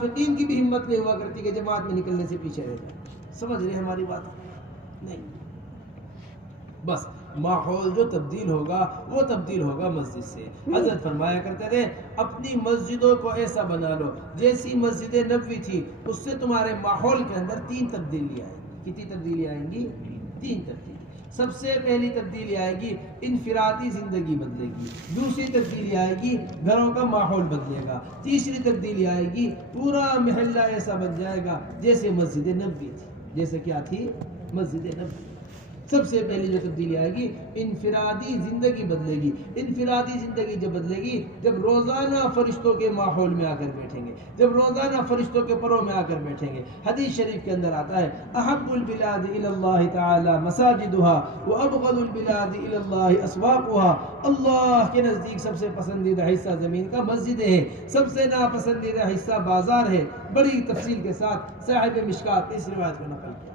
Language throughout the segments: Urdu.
منافقین کی بھی ہمت نہیں ہوا کرتی کہ جماعت میں نکلنے سے پیچھے رہ جائے. سمجھ رہے ہماری بات؟ نہیں. بس ماحول جو تبدیل ہوگا وہ تبدیل ہوگا مسجد سے. حضرت فرمایا کرتے تھے اپنی مسجدوں کو ایسا بنا لو جیسی مسجد نبوی تھی، اس سے تمہارے ماحول کے اندر 3 تبدیلی آئیں گی. کتنی تبدیلی آئیں گی؟ 3 تبدیلی. سب سے پہلی تبدیلی آئے گی انفرادی زندگی بدلے گی. دوسری تبدیلی آئے گی گھروں کا ماحول بدلے گا. تیسری تبدیلی آئے گی پورا محلہ ایسا بن جائے گا جیسے مسجد نبوی تھی. جیسے کیا تھی؟ مسجد نبوی. سب سے پہلی جو تبدیلی آئے گی انفرادی زندگی بدلے گی. انفرادی زندگی جب بدلے گی جب روزانہ فرشتوں کے ماحول میں آ کر بیٹھیں گے، جب روزانہ فرشتوں کے پروں میں آ کر بیٹھیں گے. حدیث شریف کے اندر آتا ہے احب البلاد الى اللہ تعالی مساجدها وابغض البلاد الى اللہ اسواقها. اللہ کے نزدیک سب سے پسندیدہ حصہ زمین کا مسجد ہے، سب سے ناپسندیدہ حصہ بازار ہے. بڑی تفصیل کے ساتھ صاحب مشکات اس روایت کو نقل کیا.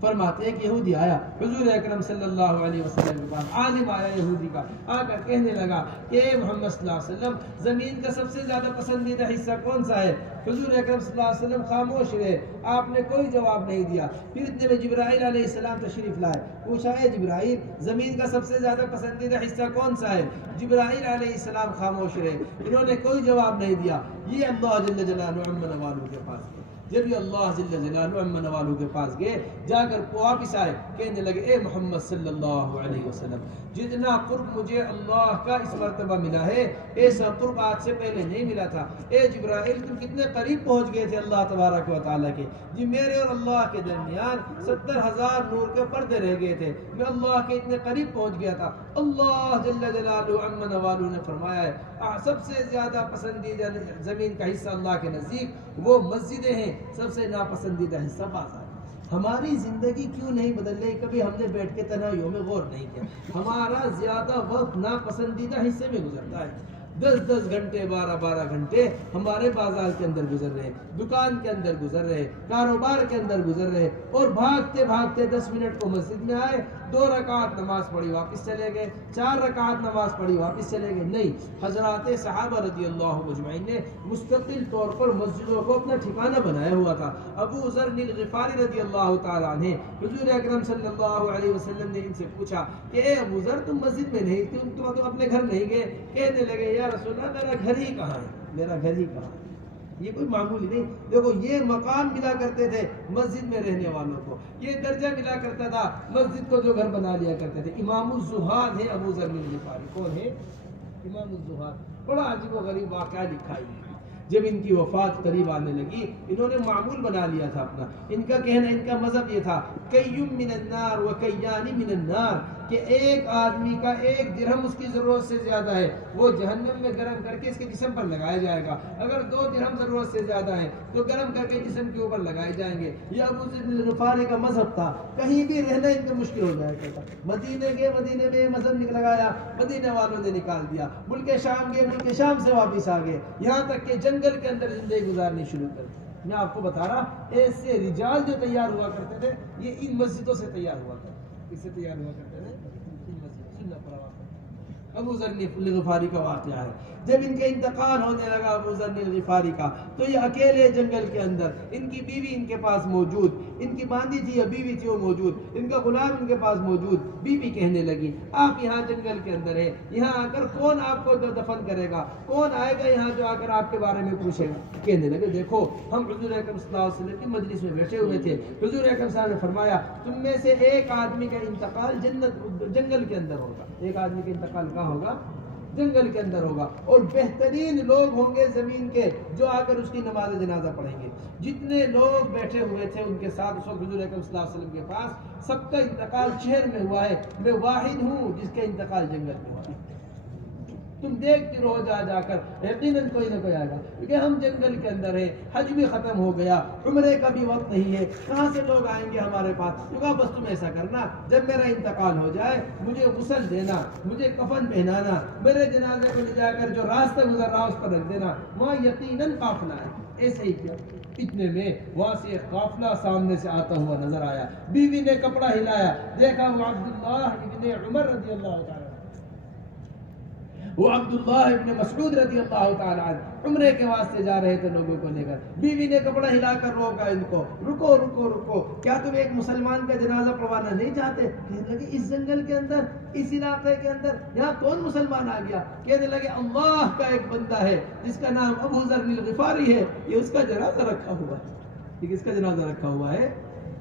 فرماتے ہیں کہ یہودی آیا حضور اکرم صلی اللہ علیہ وسلم کے پاس. عالم آیا یہودی کا، آ کر کہنے لگا کہ اے محمد صلی اللہ علیہ وسلم زمین کا سب سے زیادہ پسندیدہ حصہ کون سا ہے؟ حضور اکرم صلی اللہ علیہ وسلم خاموش رہے، آپ نے کوئی جواب نہیں دیا. پھر اتنے میں جبرائیل علیہ السلام تشریف لائے. پوچھا اے جبرائیل زمین کا سب سے زیادہ پسندیدہ حصہ کون سا ہے؟ جبرائیل علیہ السلام خاموش رہے، انہوں نے کوئی جواب نہیں دیا. یہ اللہ جل جلالہ عم نوالہ کے پاس گئے. جب یہ اللہ جل جلالہ عم نوالہ کے پاس گئے، جا کر واپس آئے، کہنے لگے اے محمد صلی اللہ علیہ وسلم جتنا قرب مجھے اللہ کا اس مرتبہ ملا ہے ایسا قرب آج سے پہلے نہیں ملا تھا. اے جبرائیل تم کتنے قریب پہنچ گئے تھے اللہ تبارک و تعالیٰ کے. جی میرے اور اللہ کے درمیان 70,000 نور کے پردے رہ گئے تھے، میں اللہ کے اتنے قریب پہنچ گیا تھا. اللہ جل جلالہ عم نوالہ نے فرمایا ہے سب سے زیادہ پسندیدہ زمین کا حصہ اللہ کے نزدیک وہ مسجدیں ہیں، سب سے ناپسندیدہ حصہ بازار. ہماری زندگی کیوں نہیں بدل رہی؟ کبھی ہم نے بیٹھ کے تنہائیوں میں غور نہیں کیا. ہمارا زیادہ وقت ناپسندیدہ حصے میں گزرتا ہے. 10 گھنٹے 12 گھنٹے ہمارے بازار کے اندر گزر رہے، دکان کے اندر گزر رہے، کاروبار کے اندر گزر رہے، اور بھاگتے بھاگتے 10 منٹ کو مسجد میں آئے، 2 رکعت نماز پڑھی واپس چلے گئے، 4 رکعت نماز پڑھی واپس چلے گئے. نہیں، حضرات صحابہ رضی اللہ مجمعین نے مستقل طور پر مسجدوں کو اپنا ٹھکانہ بنایا ہوا تھا. ابو ذر الغفاری رضی اللہ تعالیٰ عنہ حضور اکرم صلی اللہ علیہ وسلم نے ان سے پوچھا کہ اے ابو ذر تم مسجد میں نہیں، تم اپنے گھر نہیں گئے؟ کہنے لگے یا رسول اللہ میرا گھر ہی کہاں ہے، میرا گھر ہی کہاں ہے. یہ کوئی معمولی نہیں. دیکھو یہ مقام ملا کرتے تھے مسجد میں رہنے والوں کو، یہ درجہ ملا کرتا تھا مسجد کو جو گھر بنا لیا کرتے تھے. امام الزہاد ہے ابو ذر الغفاری. کون ہے امام الزہاد؟ بڑا عجیب و غریب واقعہ لکھا ہے. جب ان کی وفات قریب آنے لگی انہوں نے معمول بنا لیا تھا اپنا. ان کا کہنا، ان کا مذہب یہ تھا کیم من النار و کیان من النار، کہ ایک آدمی کا 1 درہم اس کی ضرورت سے زیادہ ہے وہ جہنم میں گرم کر کے اس کے جسم پر لگایا جائے گا. اگر 2 درہم ضرورت سے زیادہ ہے تو گرم کر کے جسم کے اوپر لگائے جائیں گے. یہ ابو ذر الغفاری کا مذہب تھا. کہیں بھی رہنا ان کو مشکل ہو جائے گا. مدینے گئے، مدینے میں مذہب لگایا، مدینے والوں نے نکال دیا. ملک شام گئے، ملک شام سے واپس آ گئے، یہاں تک کہ جنگل کے اندر زندگی گزارنی شروع کر دی. میں آپ کو بتا رہا ایسے رجال جو تیار ہوا کرتے تھے یہ ان مسجدوں سے تیار ہوا کرتے. اس سے تیار ہوا کرتے تھے ابو ذر الغفاری کا واقعہ ہے. جب ان کا انتقال ہونے لگا ابو ذر الغفاری کا تو یہ اکیلے جنگل کے اندر، ان کی بیوی ان کے پاس موجود، ان کی باندھی تھی بیوی تھی وہ موجود، ان کا غلام ان کے پاس موجود. بیوی کہنے لگی آپ یہاں جنگل کے اندر ہیں، یہاں آ کر کون آپ کو دفن کرے گا؟ کون آئے گا یہاں جو آ کر آپ کے بارے میں پوچھے گا؟ کہنے لگے دیکھو ہم حضور اکرم صلی اللہ علیہ وسلم کی مجلس میں بیٹھے ہوئے تھے، حضور اکرم صلی اللہ علیہ وسلم نے فرمایا تم میں سے ایک آدمی کا انتقال جنگل کے اندر ہوگا. ایک آدمی کا انتقال کہاں ہوگا؟ جنگل کے اندر ہوگا. اور بہترین لوگ ہوں گے زمین کے جو آ کر اس کی نماز جنازہ پڑھیں گے. جتنے لوگ بیٹھے ہوئے تھے ان کے ساتھ اس وقت حضور اکرم صلی اللہ علیہ وسلم کے پاس سب کا انتقال شہر میں ہوا ہے، میں واحد ہوں جس کا انتقال جنگل میں ہوا ہے. تم دیکھتے رہو جا کر یقیناً کوئی نہ کوئی آئے گا، کیونکہ ہم جنگل کے اندر ہیں، حج بھی ختم ہو گیا، عمرے کا بھی وقت نہیں ہے، کہاں سے لوگ آئیں گے ہمارے پاس؟ تو کہا بس تم ایسا کرنا جب میرا انتقال ہو جائے مجھے غسل دینا، مجھے کفن پہنانا، میرے جنازے کو لے جا کر جو راستہ گزر رہا اس پر رکھ دینا، وہاں یقیناً قافلہ ہے. ایسے ہی کیا. اتنے میں وہاں سے ایک قافلہ سامنے سے آتا ہوا نظر آیا. بیوی نے کپڑا ہلایا، دیکھا وہ عبداللہ ابن عمر رضی اللہ تعالیٰ. وہ عبداللہ ابن مسعود رضی اللہ تعالیٰ عنہ عمرے کے واسطے جا رہے تھے لوگوں کو لے کر، بیوی نے کپڑا ہلا کر روکا ان کو، رکو رکو رکو، کیا تم ایک مسلمان کا جنازہ پڑھوانا نہیں چاہتے؟ کہنے لگے اس جنگل کے اندر، اس علاقے کے اندر یہاں کون مسلمان آ گیا؟ کہنے لگے اللہ کا ایک بندہ ہے جس کا نام ابو ذر الغفاری ہے، یہ اس کا جنازہ رکھا ہوا ہے۔ یہ کس کا جنازہ رکھا ہوا ہے؟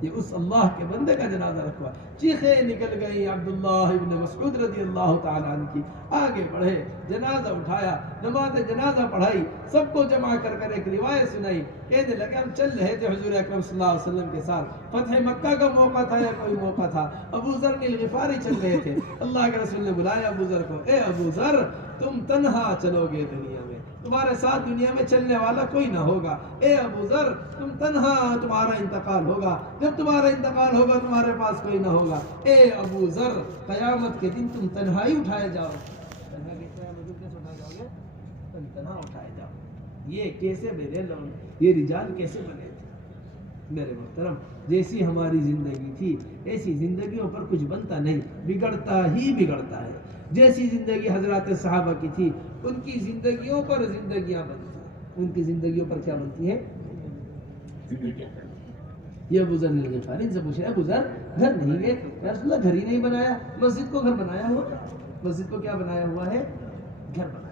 یہ اس اللہ کے بندے کا جنازہ رکھا ہے۔ چیخیں نکل گئی عبداللہ ابن مسعود رضی اللہ تعالیٰ عنہ کی، آگے بڑھے، جنازہ اٹھایا، نماز جنازہ پڑھائی، سب کو جمع کر کر ایک روایت سنائی، کہنے لگے ہم چل رہے تھے حضور اکرم صلی اللہ علیہ وسلم کے ساتھ، فتح مکہ کا موقع تھا یا کوئی موقع تھا، ابو ذر الغفاری چل رہے تھے، اللہ کے رسول نے بلایا ابو ذر کو، اے ابو ذر تم تنہا چلو گے دنیا میں، تمہارے ساتھ دنیا میں چلنے والا کوئی نہ ہوگا، اے ابو ذر تم تنہا، تمہارا انتقال ہوگا، جب تمہارا انتقال ہوگا تمہارے پاس کوئی نہ ہوگا، اے ابو ذر قیامت کے دن تم تنہائی اٹھائے جاؤ، تنہا اٹھائے جاؤ۔ یہ کیسے میرے لوگ، یہ رجال کیسے بنے تھے؟ میرے محترم، جیسی ہماری زندگی تھی ایسی زندگیوں پر کچھ بنتا نہیں، بگڑتا ہی بگڑتا ہے۔ جیسی زندگی حضرات صحابہ کی تھی ان کی زندگیوں پر زندگیاں بنتی ہیں، ان کی زندگیوں پر کیا بنتی ہے؟ یہ ابو ذر الغفاری سے پوچھا، ابو ذر گھر نہیں گئے؟ یا رسول اللہ گھر ہی نہیں بنایا، مسجد کو گھر بنایا ہوا، مسجد کو کیا بنایا ہوا ہے؟ گھر بنایا۔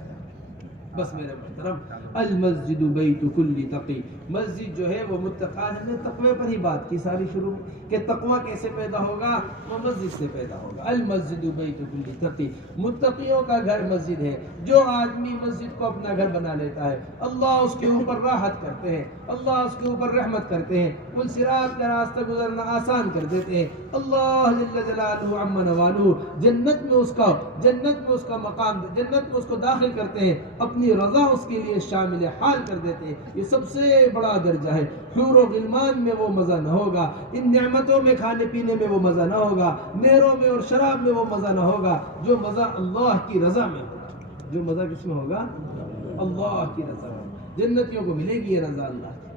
بس میرے محترم، المسجد بیت کل تقی، مسجد جو ہے وہ متقی، ہم نے تقوی پر ہی بات کی ساری شروع میں کہ تقوی کیسے پیدا ہوگا، وہ مسجد سے پیدا ہوگا۔ المسجد بیت کل تقی، متقیوں کا گھر مسجد ہے۔ جو آدمی مسجد کو اپنا گھر بنا لیتا ہے اللہ اس کے اوپر راحت کرتے ہیں، اللہ اس کے اوپر رحمت کرتے ہیں، پل صراط کا راستہ گزرنا آسان کر دیتے ہیں، اللہ جل جلالہ عم نوالہ جنت میں اس کا مقام، جنت میں اس کو داخل کرتے ہیں، اپنی رضا اس کے لیے شامل حال کر دیتے ہیں۔ یہ سب سے بڑا درجہ ہے۔ حور و غلمان میں وہ مزہ نہ ہوگا، ان نعمتوں میں کھانے پینے میں وہ مزہ نہ ہوگا، نہروں میں اور شراب میں وہ مزہ نہ ہوگا، جو مزہ اللہ کی رضا میں ہوگا۔ جو مزہ کس میں ہوگا؟ اللہ کی رضا میں۔ جنتیوں کو ملے گی یہ رضا اللہ کی۔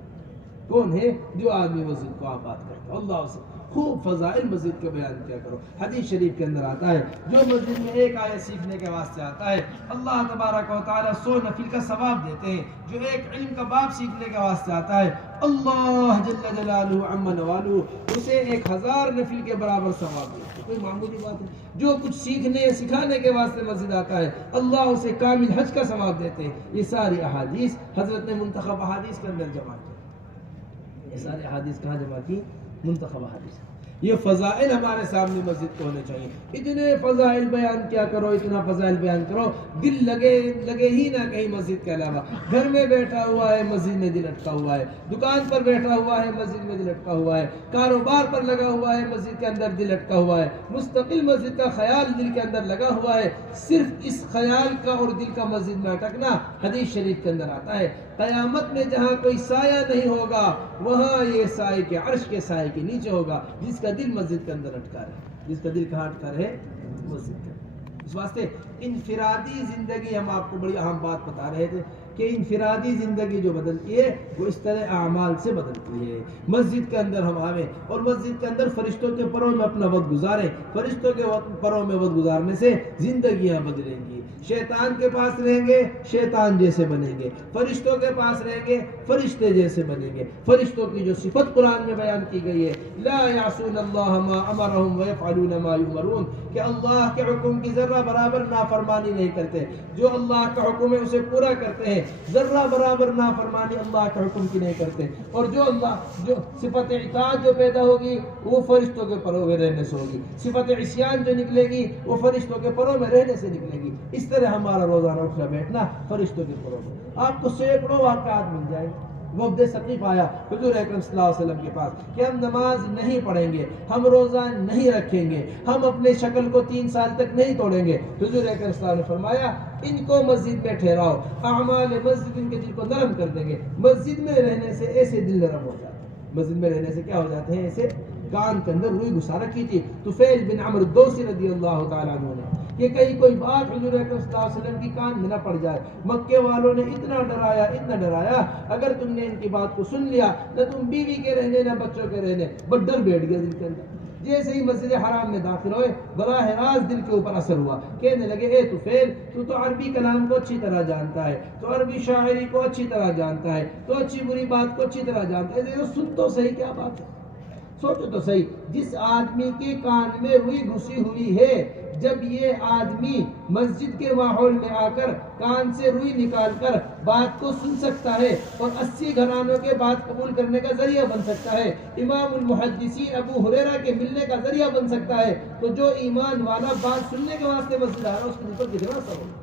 کون ہے؟ جو آدمی مسجد کو آباد کرتا ہے، اللہ سے خوب فضائل مسجد کے بیان کیا کرو۔ حدیث شریف کے اندر آتا ہے جو مسجد میں ایک آیت سیکھنے کے واسطے آتا ہے اللہ تبارک و تعالی 100 نفل کا ثواب دیتے ہیں۔ جو ایک علم کا باب سیکھنے کے واسطے آتا ہے اللہ جل جلالہ عم نوالہ اسے 1000 نفل کے برابر ثواب دیتے ہیں۔ کوئی معمولی بات ہے؟ جو کچھ سیکھنے سکھانے کے واسطے مسجد آتا ہے اللہ اسے کامل حج کا ثواب دیتے ہیں۔ یہ ساری احادیث حضرت نے منتخب احادیث کے اندر جمع کی۔ یہ ساری احادیث کہاں جمع کی؟ منتخب حدیث۔ یہ فضائل ہمارے سامنے مسجد کو ہونے چاہیے۔ اتنے فضائل بیان کیا کرو، اتنا فضائل بیان کرو، دل لگے ہی نہ کہیں مسجد کے علاوہ۔ گھر میں بیٹھا ہوا ہے مسجد میں دل اٹکا ہوا ہے، دکان پر بیٹھا ہوا ہے مسجد میں دل اٹکا ہوا ہے، کاروبار پر لگا ہوا ہے مسجد کے اندر دل اٹکا ہوا ہے، مستقل مسجد کا خیال دل کے اندر لگا ہوا ہے۔ صرف اس خیال کا اور دل کا مسجد میں اٹکنا حدیث شریف کے اندر آتا ہے قیامت میں جہاں کوئی سایہ نہیں ہوگا وہاں یہ سائے کے عرش کے سائے کے نیچے ہوگا، جس کا دل مسجد کے اندر اٹکا رہے، جس کا دل کہاں اٹکا رہے؟ مسجد کے اندر۔ اس واسطے انفرادی زندگی، ہم آپ کو بڑی اہم بات بتا رہے تھے کہ انفرادی زندگی جو بدلتی ہے وہ اس طرح اعمال سے بدلتی ہے۔ مسجد کے اندر ہم آویں اور مسجد کے اندر فرشتوں کے پروں میں اپنا وقت گزاریں، فرشتوں کے پروں میں وقت گزارنے سے زندگیاں بدلیں گی۔ شیطان کے پاس رہیں گے شیطان جیسے بنیں گے، فرشتوں کے پاس رہیں گے فرشتے جیسے بنیں گے۔ فرشتوں کی جو صفت قرآن میں بیان کی گئی ہے لا یعصون اللہ ما امرهم ویفعلون ما یؤمرون، کہ اللہ کے حکم کی ذرہ برابر نافرمانی نہیں کرتے، جو اللہ کا حکم ہے اسے پورا کرتے ہیں، ذرہ برابر نافرمانی اللہ کے حکم کی نہیں کرتے۔ اور جو صفت اطاعت جو پیدا ہوگی وہ فرشتوں کے پروں میں رہنے سے ہوگی، صفت عصیان جو نکلے گی وہ فرشتوں کے پروں میں رہنے سے نکلے گی۔ اس طرح ہمارا روزانہ اٹھنا بیٹھنا فرشتوں کے پروں میں۔ آپ کو سینکڑوں واقعات مل جائیں۔ وفد ثقیف آیا حضور اکرم صلی اللہ علیہ وسلم کے پاس کہ ہم نماز نہیں پڑھیں گے، ہم روزہ نہیں رکھیں گے، ہم اپنے شکل کو 3 سال تک نہیں توڑیں گے۔ حضور اکرم صلی اللہ علیہ وسلم نے فرمایا ان کو مسجد میں ٹھہراؤ، اعمال مسجد ان کے دل کو نرم کر دیں گے۔ مسجد میں رہنے سے ایسے دل نرم ہو جاتے ہیں، مسجد میں رہنے سے کیا ہو جاتے ہیں؟ ایسے کان کے اندر روئی گھسا رکھی تھی طفیل بن عمرو الدوسی رضی اللہ تعالیٰ عنہ نے، کہ کہیں کوئی بات حضور اکرم صلی اللہ علیہ وسلم کی کان میں نہ پڑ جائے. مکے والوں نے اتنا ڈرایا اگر تم نے ان کی بات کو سن لیا نہ تم بیوی کے رہنے نہ بچوں کے رہنے. بس ڈر بیٹھ گیا دل کے اندر. جیسے ہی مسجد حرام میں داخل ہوئے براہ راست دل کے اوپر اثر ہوا. کہنے لگے اے طفیل تو عربی کلام کو اچھی طرح جانتا ہے, تو عربی شاعری کو اچھی طرح جانتا ہے, تو اچھی بری بات کو اچھی طرح جانتا ہے. سن تو صحیح کیا بات ہے, سوچو تو صحیح. جس آدمی کے کان میں روئی گھسی ہوئی ہے, جب یہ آدمی مسجد کے ماحول میں آ کر کان سے روئی نکال کر بات کو سن سکتا ہے اور 80 گھرانوں کے بات قبول کرنے کا ذریعہ بن سکتا ہے, امام المحدثین ابو ہریرہ کے ملنے کا ذریعہ بن سکتا ہے, تو جو ایمان والا بات سننے کے واسطے مسجد آ رہا ہے اس کے اوپر کتنا اثر ہوگا.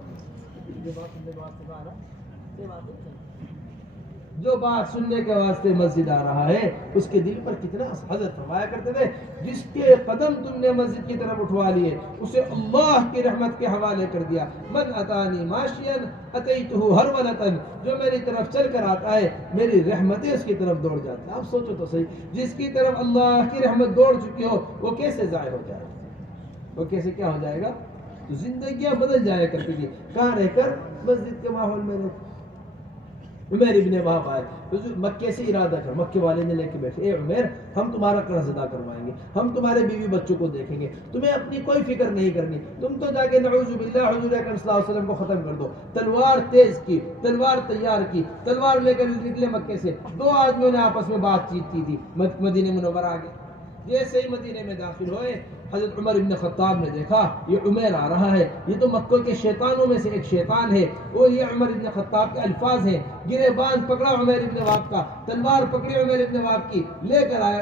جو بات سننے کے واسطے مسجد آ رہا ہے اس کے دل پر کتنا اثر. حضرت فرمایا کرتے تھے جس کے قدم تم نے مسجد کی طرف اٹھوا لیے اسے اللہ کی رحمت کے حوالے کر دیا. من اتانی ماشیا اتیتہ ہرولۃ, جو میری طرف چل کر آتا ہے میری رحمتیں اس کی طرف دوڑ جاتی ہیں. آپ سوچو تو صحیح, جس کی طرف اللہ کی رحمت دوڑ چکی ہو وہ کیسے ضائع ہو جائے گا, وہ کیسے کیا ہو جائے گا. تو زندگیاں بدل جایا کرتی تھی. کہاں رہ کر مسجد کے ماحول میں رہتے. عمیر ابن وہب آئے, مکے سے ارادہ کر, مکے والے نے لے کے بیٹھے, اے عمیر ہم تمہارا قرض ادا کروائیں گے, ہم تمہارے بیوی بچوں کو دیکھیں گے, تمہیں اپنی کوئی فکر نہیں کرنی, تم تو جا کے نعوذ باللہ حضور اکرم صلی اللہ علیہ وسلم کو ختم کر دو. تلوار تیز کی, تلوار تیار کی, تلوار لے کر نکلے مکے سے. 2 آدمیوں نے آپس میں بات چیت کی تھی, مدینے منورہ آ گئے. جیسے ہی مدینے میں داخل ہوئے حضرت عمر ابن خطاب نے دیکھا یہ عمیر آ رہا ہے, یہ تو مکہ کے شیطانوں میں سے ایک شیطان ہے. وہ یہ عمر ابن خطاب کے الفاظ ہیں. گرے باندھ پکڑا عمیر ابن وہب کا, تلوار پکڑی عمیر ابن وہب کی, لے کر آئے,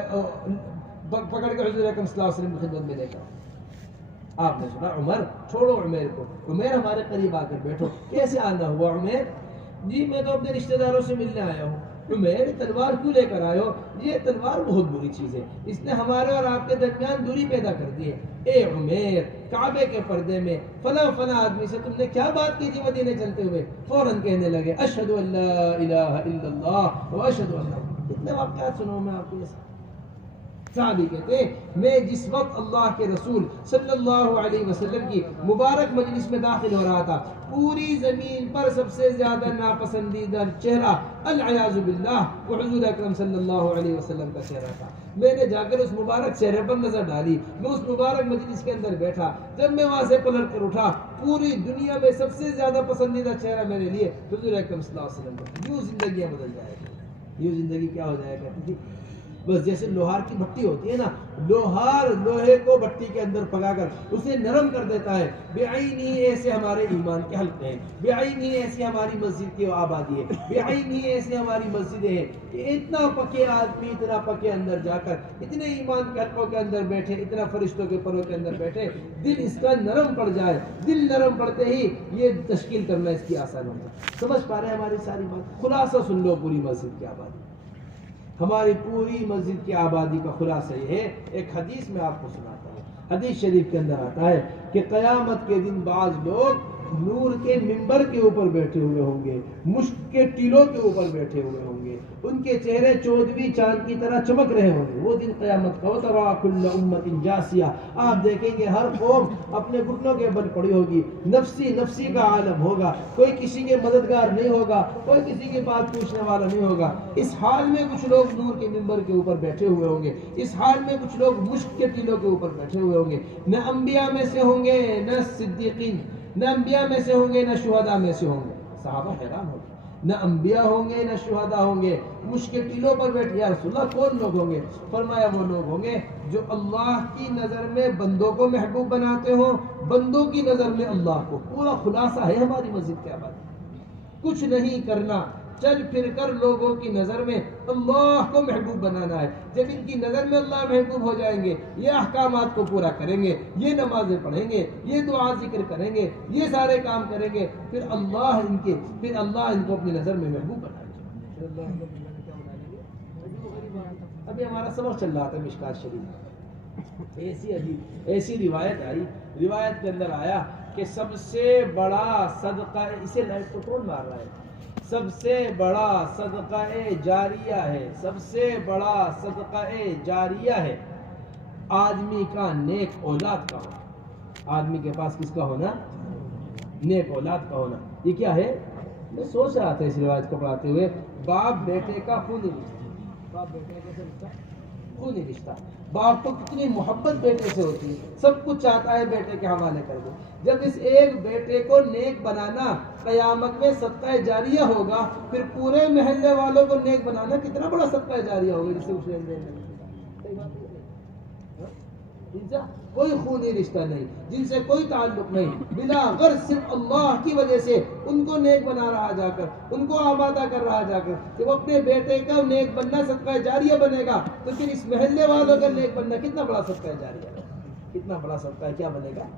پکڑ کے حضور اکرم صلی اللہ علیہ وسلم کی خدمت میں لے کر. آپ نے سنا عمر چھوڑو عمیر کو, عمیر ہمارے قریب آ کر بیٹھو. کیسے آنا ہوا عمیر؟ جی میں تو اپنے رشتہ داروں سے ملنے آیا ہوں. عمیر تلوار کیوں لے کر آئے ہو؟ یہ تلوار بہت بری چیز ہے, اس نے ہمارے اور آپ کے درمیان دوری پیدا کر دی ہے. اے عمیر کعبے کے پردے میں فلاں فلاں آدمی سے تم نے کیا بات کی تھی مدینے چلتے ہوئے؟ فوراً کہنے لگے اشہد ان لا الہ الا اللہ و اشہد ان. کتنے واقعات سنو میں آپ کو. صحابی کہتے ہیں میں جس وقت اللہ کے رسول صلی اللہ علیہ وسلم کی مبارک مجلس میں داخل ہو رہا تھا, پوری زمین پر سب سے زیادہ ناپسندیدہ چہرہ العیاذ باللہ وہ حضور اکرم صلی اللہ علیہ وسلم کا چہرہ تھا. میں نے جا کر اس مبارک چہرے پر نظر ڈالی, میں اس مبارک مجلس کے اندر بیٹھا. جب میں وہاں سے پلٹ کر اٹھا, پوری دنیا میں سب سے زیادہ پسندیدہ چہرہ میرے لیے حضور اکرم صلی اللہ علیہ وسلم کا. یوں زندگیاں بدل جائے گی, یوں زندگی کیا ہو جائے گا. بس جیسے لوہار کی بھٹی ہوتی ہے نا, لوہار لوہے کو بھٹی کے اندر پکا کر اسے نرم کر دیتا ہے. بعینی ایسے ہمارے ایمان کے حلقے ہیں, بعینی ایسی ہماری مسجد کی آبادی ہے, بعینی ایسے ہماری مسجدیں ہیں کہ اتنا پکے آدمی اتنا پکے اندر جا کر اتنے ایمان کے حلقوں کے اندر بیٹھے, اتنا فرشتوں کے پروں کے اندر بیٹھے, دل اس کا نرم پڑ جائے. دل نرم پڑتے ہی یہ تشکیل کرنا اس کی آسان ہوتا ہے. سمجھ پا رہے ہیں ہماری ساری بات؟ خلاصہ سن لو پوری مسجد کی آبادی. ہماری پوری مسجد کی آبادی کا خلاصہ یہ ہے. ایک حدیث میں آپ کو سناتا ہوں. حدیث شریف کے اندر آتا ہے کہ قیامت کے دن بعض لوگ نور کے منبر کے اوپر بیٹھے ہوئے ہوں گے, مشک کے ٹیلوں کے اوپر بیٹھے ہوئے ہوں گے, ان کے چہرے 14ویں چاند کی طرح چمک رہے ہوں گے. وہ دن قیامت کا وترا کل امت جاسیہ, آپ دیکھیں گے ہر قوم اپنے گھٹنوں کے بل پڑی ہوگی, نفسی نفسی کا عالم ہوگا, کوئی کسی کے مددگار نہیں ہوگا, کوئی کسی کی بات پوچھنے والا نہیں ہوگا. اس حال میں کچھ لوگ نور کے منبر کے اوپر بیٹھے ہوئے ہوں گے, اس حال میں کچھ لوگ مشک کے ٹیلوں کے اوپر بیٹھے ہوئے ہوں گے. نہ انبیاء میں سے ہوں گے نہ صدیقین, نہ انبیاء میں سے ہوں گے نہ شہداء میں سے ہوں گے. صحابہ حیران ہو گئے, نہ انبیاء ہوں گے نہ شہداء ہوں گے, مشک کے ٹیلوں پر بیٹھے. یا رسول اللہ کون لوگ ہوں گے؟ فرمایا وہ لوگ ہوں گے جو اللہ کی نظر میں بندوں کو محبوب بناتے ہوں, بندوں کی نظر میں اللہ کو. پورا خلاصہ ہے ہماری مسجد کے آبادی. کچھ نہیں کرنا, چل پھر کر لوگوں کی نظر میں اللہ کو محبوب بنانا ہے. جب ان کی نظر میں اللہ محبوب ہو جائیں گے, یہ احکامات کو پورا کریں گے, یہ نمازیں پڑھیں گے, یہ دعا ذکر کریں گے, یہ سارے کام کریں گے, پھر اللہ ان کو اپنی نظر میں محبوب بنائے گا. ابھی ہمارا سبق چل رہا تھا مشکات شریف, ایسی روایت آئی. روایت کے اندر آیا کہ سب سے بڑا صدقہ, اسے لائٹ کو کون مار رہا ہے, سب سے بڑا صدقہ جاریہ ہے, سب سے بڑا صدقہ جاریہ ہے آدمی کا نیک اولاد کا ہو. آدمی کے پاس کس کا ہونا؟ نیک اولاد کا ہونا. یہ کیا ہے؟ میں سوچ رہا تھا اس روایت کو پڑھاتے ہوئے، باپ بیٹے کا خونی رشتہ. باپ بیٹے کا کیسا رشتہ؟ خونی رشتہ. باپ کو کتنی محبت بیٹے سے ہوتی ہے، سب کچھ چاہتا ہے بیٹے کے حوالے کر دو. جب اس ایک بیٹے کو نیک بنانا قیامت میں صدقہ جاریہ ہوگا، پھر پورے محلے والوں کو نیک بنانا کتنا بڑا صدقہ جاریہ ہوگا جس سے اس لین دین جن سے کوئی خونی رشتہ نہیں، جن سے کوئی تعلق نہیں، بلا غرض صرف اللہ کی وجہ سے ان کو نیک بنا رہا جا کر، ان کو آبادہ کر رہا جا کر. جب اپنے بیٹے کا نیک بننا صدقہ جاریہ بنے گا تو پھر اس محلے والوں کا نیک بننا کتنا بڑا صدقہ جاریہ ہے، کتنا بڑا صدقہ کیا بنے گا؟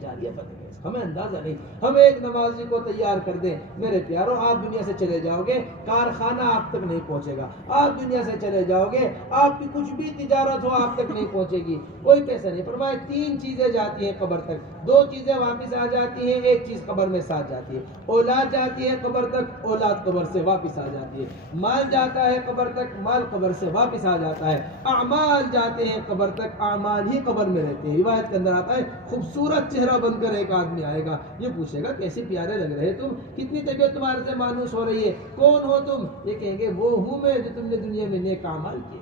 جاریہ بنے گا. ہمیں اندازہ نہیں. ہم ایک نمازی کو تیار کر دیں، میرے پیارو آپ دنیا سے چلے جاؤ گے، کارخانہ آپ تک نہیں پہنچے گا. آپ دنیا سے چلے جاؤ گے، آپ کی کچھ بھی تجارت ہو آپ تک نہیں پہنچے گی، کوئی پیسہ نہیں. فرمایا 3 چیزیں جاتی ہیں قبر تک، 2 چیزیں واپس آ جاتی ہیں، 1 چیز قبر میں ساتھ جاتی ہے. اولاد جاتی ہے قبر تک، اولاد قبر سے واپس آ جاتی ہے. مال جاتا ہے قبر تک، مال قبر سے واپس آ جاتا ہے. اعمال جاتے ہیں قبر تک، اعمال ہی قبر میں رہتے ہیں. روایت کے اندر آتا ہے خوبصورت چہرہ بن کر ایک آدمی آئے گا، یہ پوچھے گا کیسے پیارے لگ رہے تم، کتنی طبیعت تمہارے سے مانوس ہو رہی ہے، کون ہو تم؟ یہ کہیں گے وہ ہوں میں جو تم نے دنیا میں نیک اعمال کیے.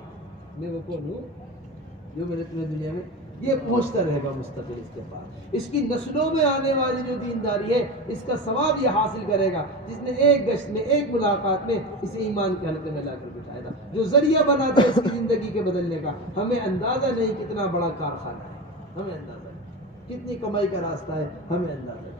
میں وہ کون ہوں جو میں نے تمہیں دنیا میں. یہ پوچھتا رہے گا مستقل اس کے پاس. اس کی نسلوں میں آنے والی جو دینداری ہے اس کا ثواب یہ حاصل کرے گا جس نے ایک گشت میں، ایک ملاقات میں اسے ایمان کے حلقے میں لا کر بٹھایا تھا، جو ذریعہ بنا تھا اس کی زندگی کے بدلنے کا. ہمیں اندازہ نہیں کتنا بڑا کارخانہ ہے، ہمیں اندازہ نہیں کتنی کمائی کا راستہ ہے، ہمیں اندازہ نہیں.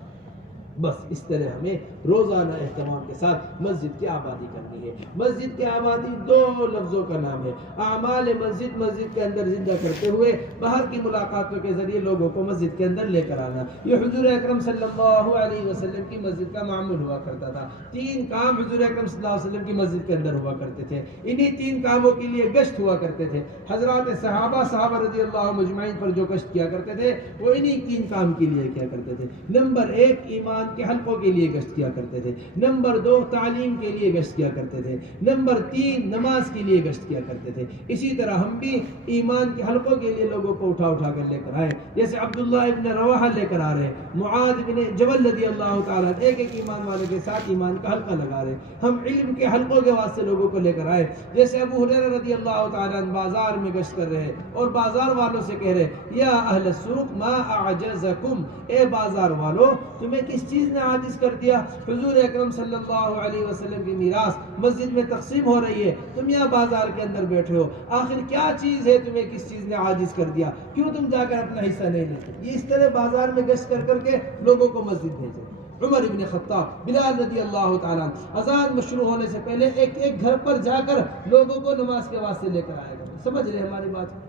بس اس طرح ہمیں روزانہ اہتمام کے ساتھ مسجد کی آبادی کرنی ہے. مسجد کی آبادی 2 لفظوں کا نام ہے. اعمال مسجد، مسجد کے اندر زندہ کرتے ہوئے باہر کی ملاقاتوں کے ذریعے لوگوں کو مسجد کے اندر لے کر آنا. یہ حضور اکرم صلی اللہ علیہ وسلم کی مسجد کا معمول ہوا کرتا تھا. 3 کام حضور اکرم صلی اللہ علیہ وسلم کی مسجد کے اندر ہوا کرتے تھے. انہی 3 کاموں کے لیے گشت ہوا کرتے تھے. حضرات صحابہ رضی اللہ مجمعین پر جو گشت کیا کرتے تھے وہ انہی 3 کام کے لیے کیا کرتے تھے. نمبر 1 ایمان کے حلقوں کے لیے گشت کیا کرتے تھے. نمبر 2 تعلیم کے لیے گشت کیا کرتے تھے. نمبر 3 نماز کے لیے گشت کیا کرتے تھے. اسی طرح ہم بھی ایمان کے حلقوں کے لیے لوگوں کو اٹھا کر لے کر آئے. جیسے عبداللہ ابن رواحہ لے کر آ رہے ہیں، معاذ ابن جبل رضی اللہ تعالیٰ، ایک ایمان والے کے ساتھ ایمان کا حلقہ لگا رہے. ہم علم کے حلقوں کے واسطے لوگوں کو لے کر آئے. جیسے ابو ہریرہ رضی اللہ تعالیٰ بازار میں گشت کر رہے ہیں اور بازار والوں سے کہہ رہے یا اہل السوق ما اعجزکم، اے بازار والو تمہیں کس چیز نے عاجز کر دیا؟ حضور اکرم صلی اللہ علیہ وسلم کی میراث مسجد میں تقسیم ہو رہی ہے، تم یہاں بازار کے اندر بیٹھے ہو، آخر کیا چیز ہے تمہیں کس چیز نے عاجز کر دیا؟ کیوں تم جا کر اپنا حصہ نہیں لیتے؟ یہ اس طرح بازار میں گشت کر کے لوگوں کو مسجد بھیجے. عمر ابن خطاب، بلال رضی اللہ تعالیٰ اذان مشروع ہونے سے پہلے ایک گھر پر جا کر لوگوں کو نماز کے واسطے لے کر آئے گا. سمجھ رہے ہماری بات؟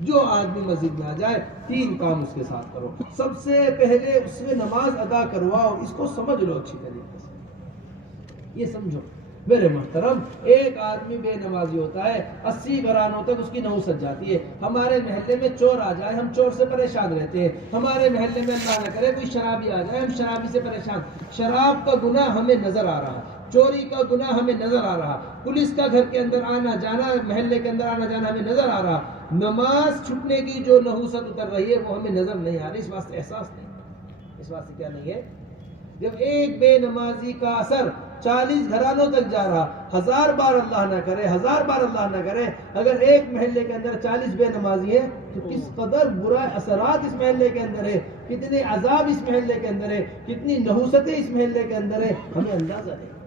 جو آدمی مسجد میں آ جائے 3 کام اس کے ساتھ کرو. سب سے پہلے اس سے نماز ادا کرواؤ. اس کو سمجھ لو اچھی طریقے سے، یہ سمجھو میرے محترم. ایک آدمی بے نمازی ہوتا ہے، 80 گھرانوں تک اس کی نحوست جاتی ہے. ہمارے محلے میں چور آ جائے ہم چور سے پریشان رہتے ہیں. ہمارے محلے میں اللہ نہ کرے کوئی شرابی آ جائے ہم شرابی سے پریشان. شراب کا گناہ ہمیں نظر آ رہا، چوری کا گناہ ہمیں نظر آ رہا، پولیس کا گھر کے اندر آنا جانا، محلے کے اندر آنا جانا ہمیں نظر آ رہا. نماز چھٹنے کی جو نحوست اتر رہی ہے وہ ہمیں نظر نہیں آ رہی. اس واسطے احساس نہیں، اس واسطے کیا نہیں ہے؟ جب ایک بے نمازی کا اثر 40 گھرانوں تک جا رہا، 1000 بار اللہ نہ کرے، 1000 بار اللہ نہ کرے، اگر ایک محلے کے اندر 40 بے نمازی ہیں تو کس قدر برا اثرات اس محلے کے اندر ہے، کتنے عذاب اس محلے کے اندر ہے، کتنی نحوستیں اس محلے کے اندر ہے، ہمیں اندازہ نہیں.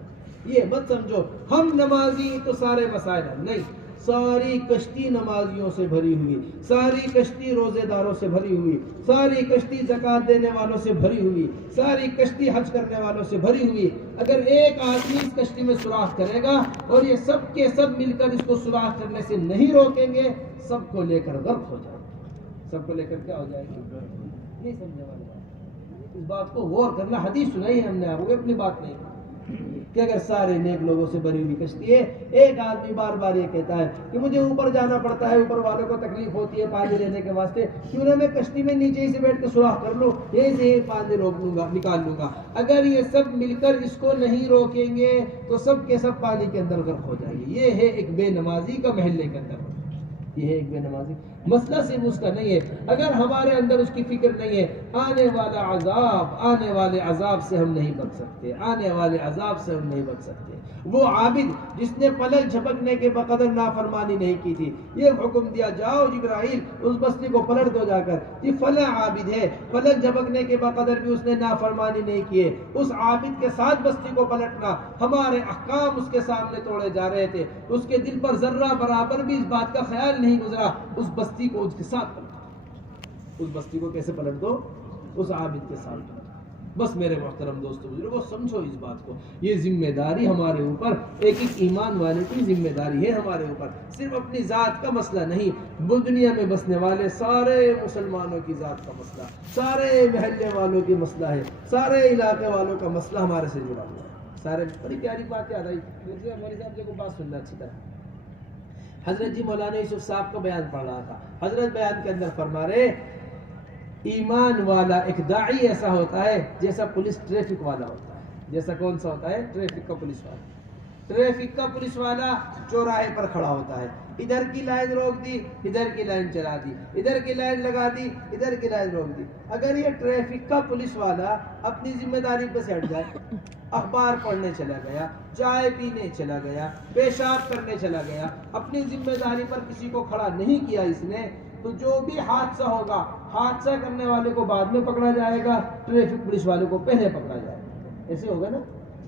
یہ مت سمجھو ہم نمازی تو سارے مسائل نہیں. ساری کشتی نمازیوں سے بھری ہوئی، ساری کشتی روزے داروں سے بھری ہوئی، ساری کشتی زکات دینے والوں سے بھری ہوئی، ساری کشتی حج کرنے والوں سے بھری ہوئی. اگر ایک آدمی اس کشتی میں سوراخ کرے گا اور یہ سب کے سب مل کر اس کو سوراخ کرنے سے نہیں روکیں گے، سب کو لے کر غرق ہو جائے گا. سب کو لے کر کیا ہو جائے گی؟ نہیں سمجھنے والی بات. اس بات کو غور کرنا. حدیث سنائی ہے ہم نے آپ کو، اپنی بات نہیں کہ اگر سارے نیک لوگوں سے بھری ہوئی کشتی ہے، ایک آدمی بار بار یہ کہتا ہے کہ مجھے اوپر جانا پڑتا ہے، اوپر والوں کو تکلیف ہوتی ہے پانی لینے کے واسطے، کیوں نہ میں کشتی میں نیچے ہی سے بیٹھ کے سوراخ کر لوں، یہیں سے پانی روک لوں گا، نکال لوں گا. اگر یہ سب مل کر اس کو نہیں روکیں گے تو سب کے سب پانی کے اندر غرق ہو جائیں گے. یہ ہے ایک بے نمازی کا محلے کے اندر، یہ ہے ایک بے نمازی. مسئلہ صرف اس کا نہیں ہے، اگر ہمارے اندر اس کی فکر نہیں ہے، آنے والے عذاب سے ہم نہیں بچ سکتے، آنے والے عذاب سے ہم نہیں بچ سکتے۔ وہ عابد جس نے پلک جھپکنے کے بقدر نافرمانی نہیں کی تھی، یہ حکم دیا جاؤ جبرائیل اس بستی کو پلٹ دو جا کر، یہ فلاں عابد ہے، پلک جھپکنے کے بقدر بھی اس نے نافرمانی نہیں کیے، اس عابد کے ساتھ بستی کو پلٹنا، ہمارے احکام اس کے سامنے توڑے جا رہے تھے، اس کے دل پر ذرہ برابر بھی اس بات کا خیال نہیں گزرا، اس بستی کو اس کے ساتھ پلٹ، اس بستی کو کیسے پلٹ دو؟ اس عابد کے ساتھ۔ بس میرے محترم دوستو بزرگو، سمجھو اس بات کو، یہ ذمہ داری ہمارے اوپر، ایک ایک ایمان والے کی ذمہ داری ہے ہمارے اوپر، صرف اپنی ذات کا مسئلہ نہیں، دنیا میں بسنے والے سارے مسلمانوں کی ذات کا مسئلہ، سارے محلے والوں کی مسئلہ ہے، سارے علاقے والوں کا مسئلہ ہمارے سے جڑا ہوا ہے۔ سارے بڑی پیاری بات یاد آئی مولوی صاحب کو بات سننا اچھی طرح۔ حضرت جی مولانا یوسف صاحب کا بیان پڑھ رہا تھا، حضرت بیان کے اندر فرما رہے ایمان والا ایک داعی ایسا ہوتا ہے جیسا پولیس ٹریفک والا ہوتا ہے۔ جیسا کون سا ہوتا ہے؟ ٹریفک کا پولیس والا۔ ٹریفک کا پولیس والا چوراہے پر کھڑا ہوتا ہے، ادھر کی لائن روک دی، ادھر کی لائن چلا دی، ادھر کی لائن لگا دی، ادھر کی لائن روک دی۔ اگر یہ ٹریفک کا پولیس والا اپنی ذمہ داری پہ سے ہٹ جائے، اخبار پڑھنے چلا گیا، چائے پینے چلا گیا، پیشاب کرنے چلا گیا، اپنی ذمہ داری پر کسی کو کھڑا نہیں کیا اس نے، تو جو بھی حادثہ ہوگا، حادثہ کرنے والے کو بعد میں پکڑا جائے گا، ٹریفک پولیس والے کو پہلے پکڑا جائے گا۔ ایسے ہوگا نا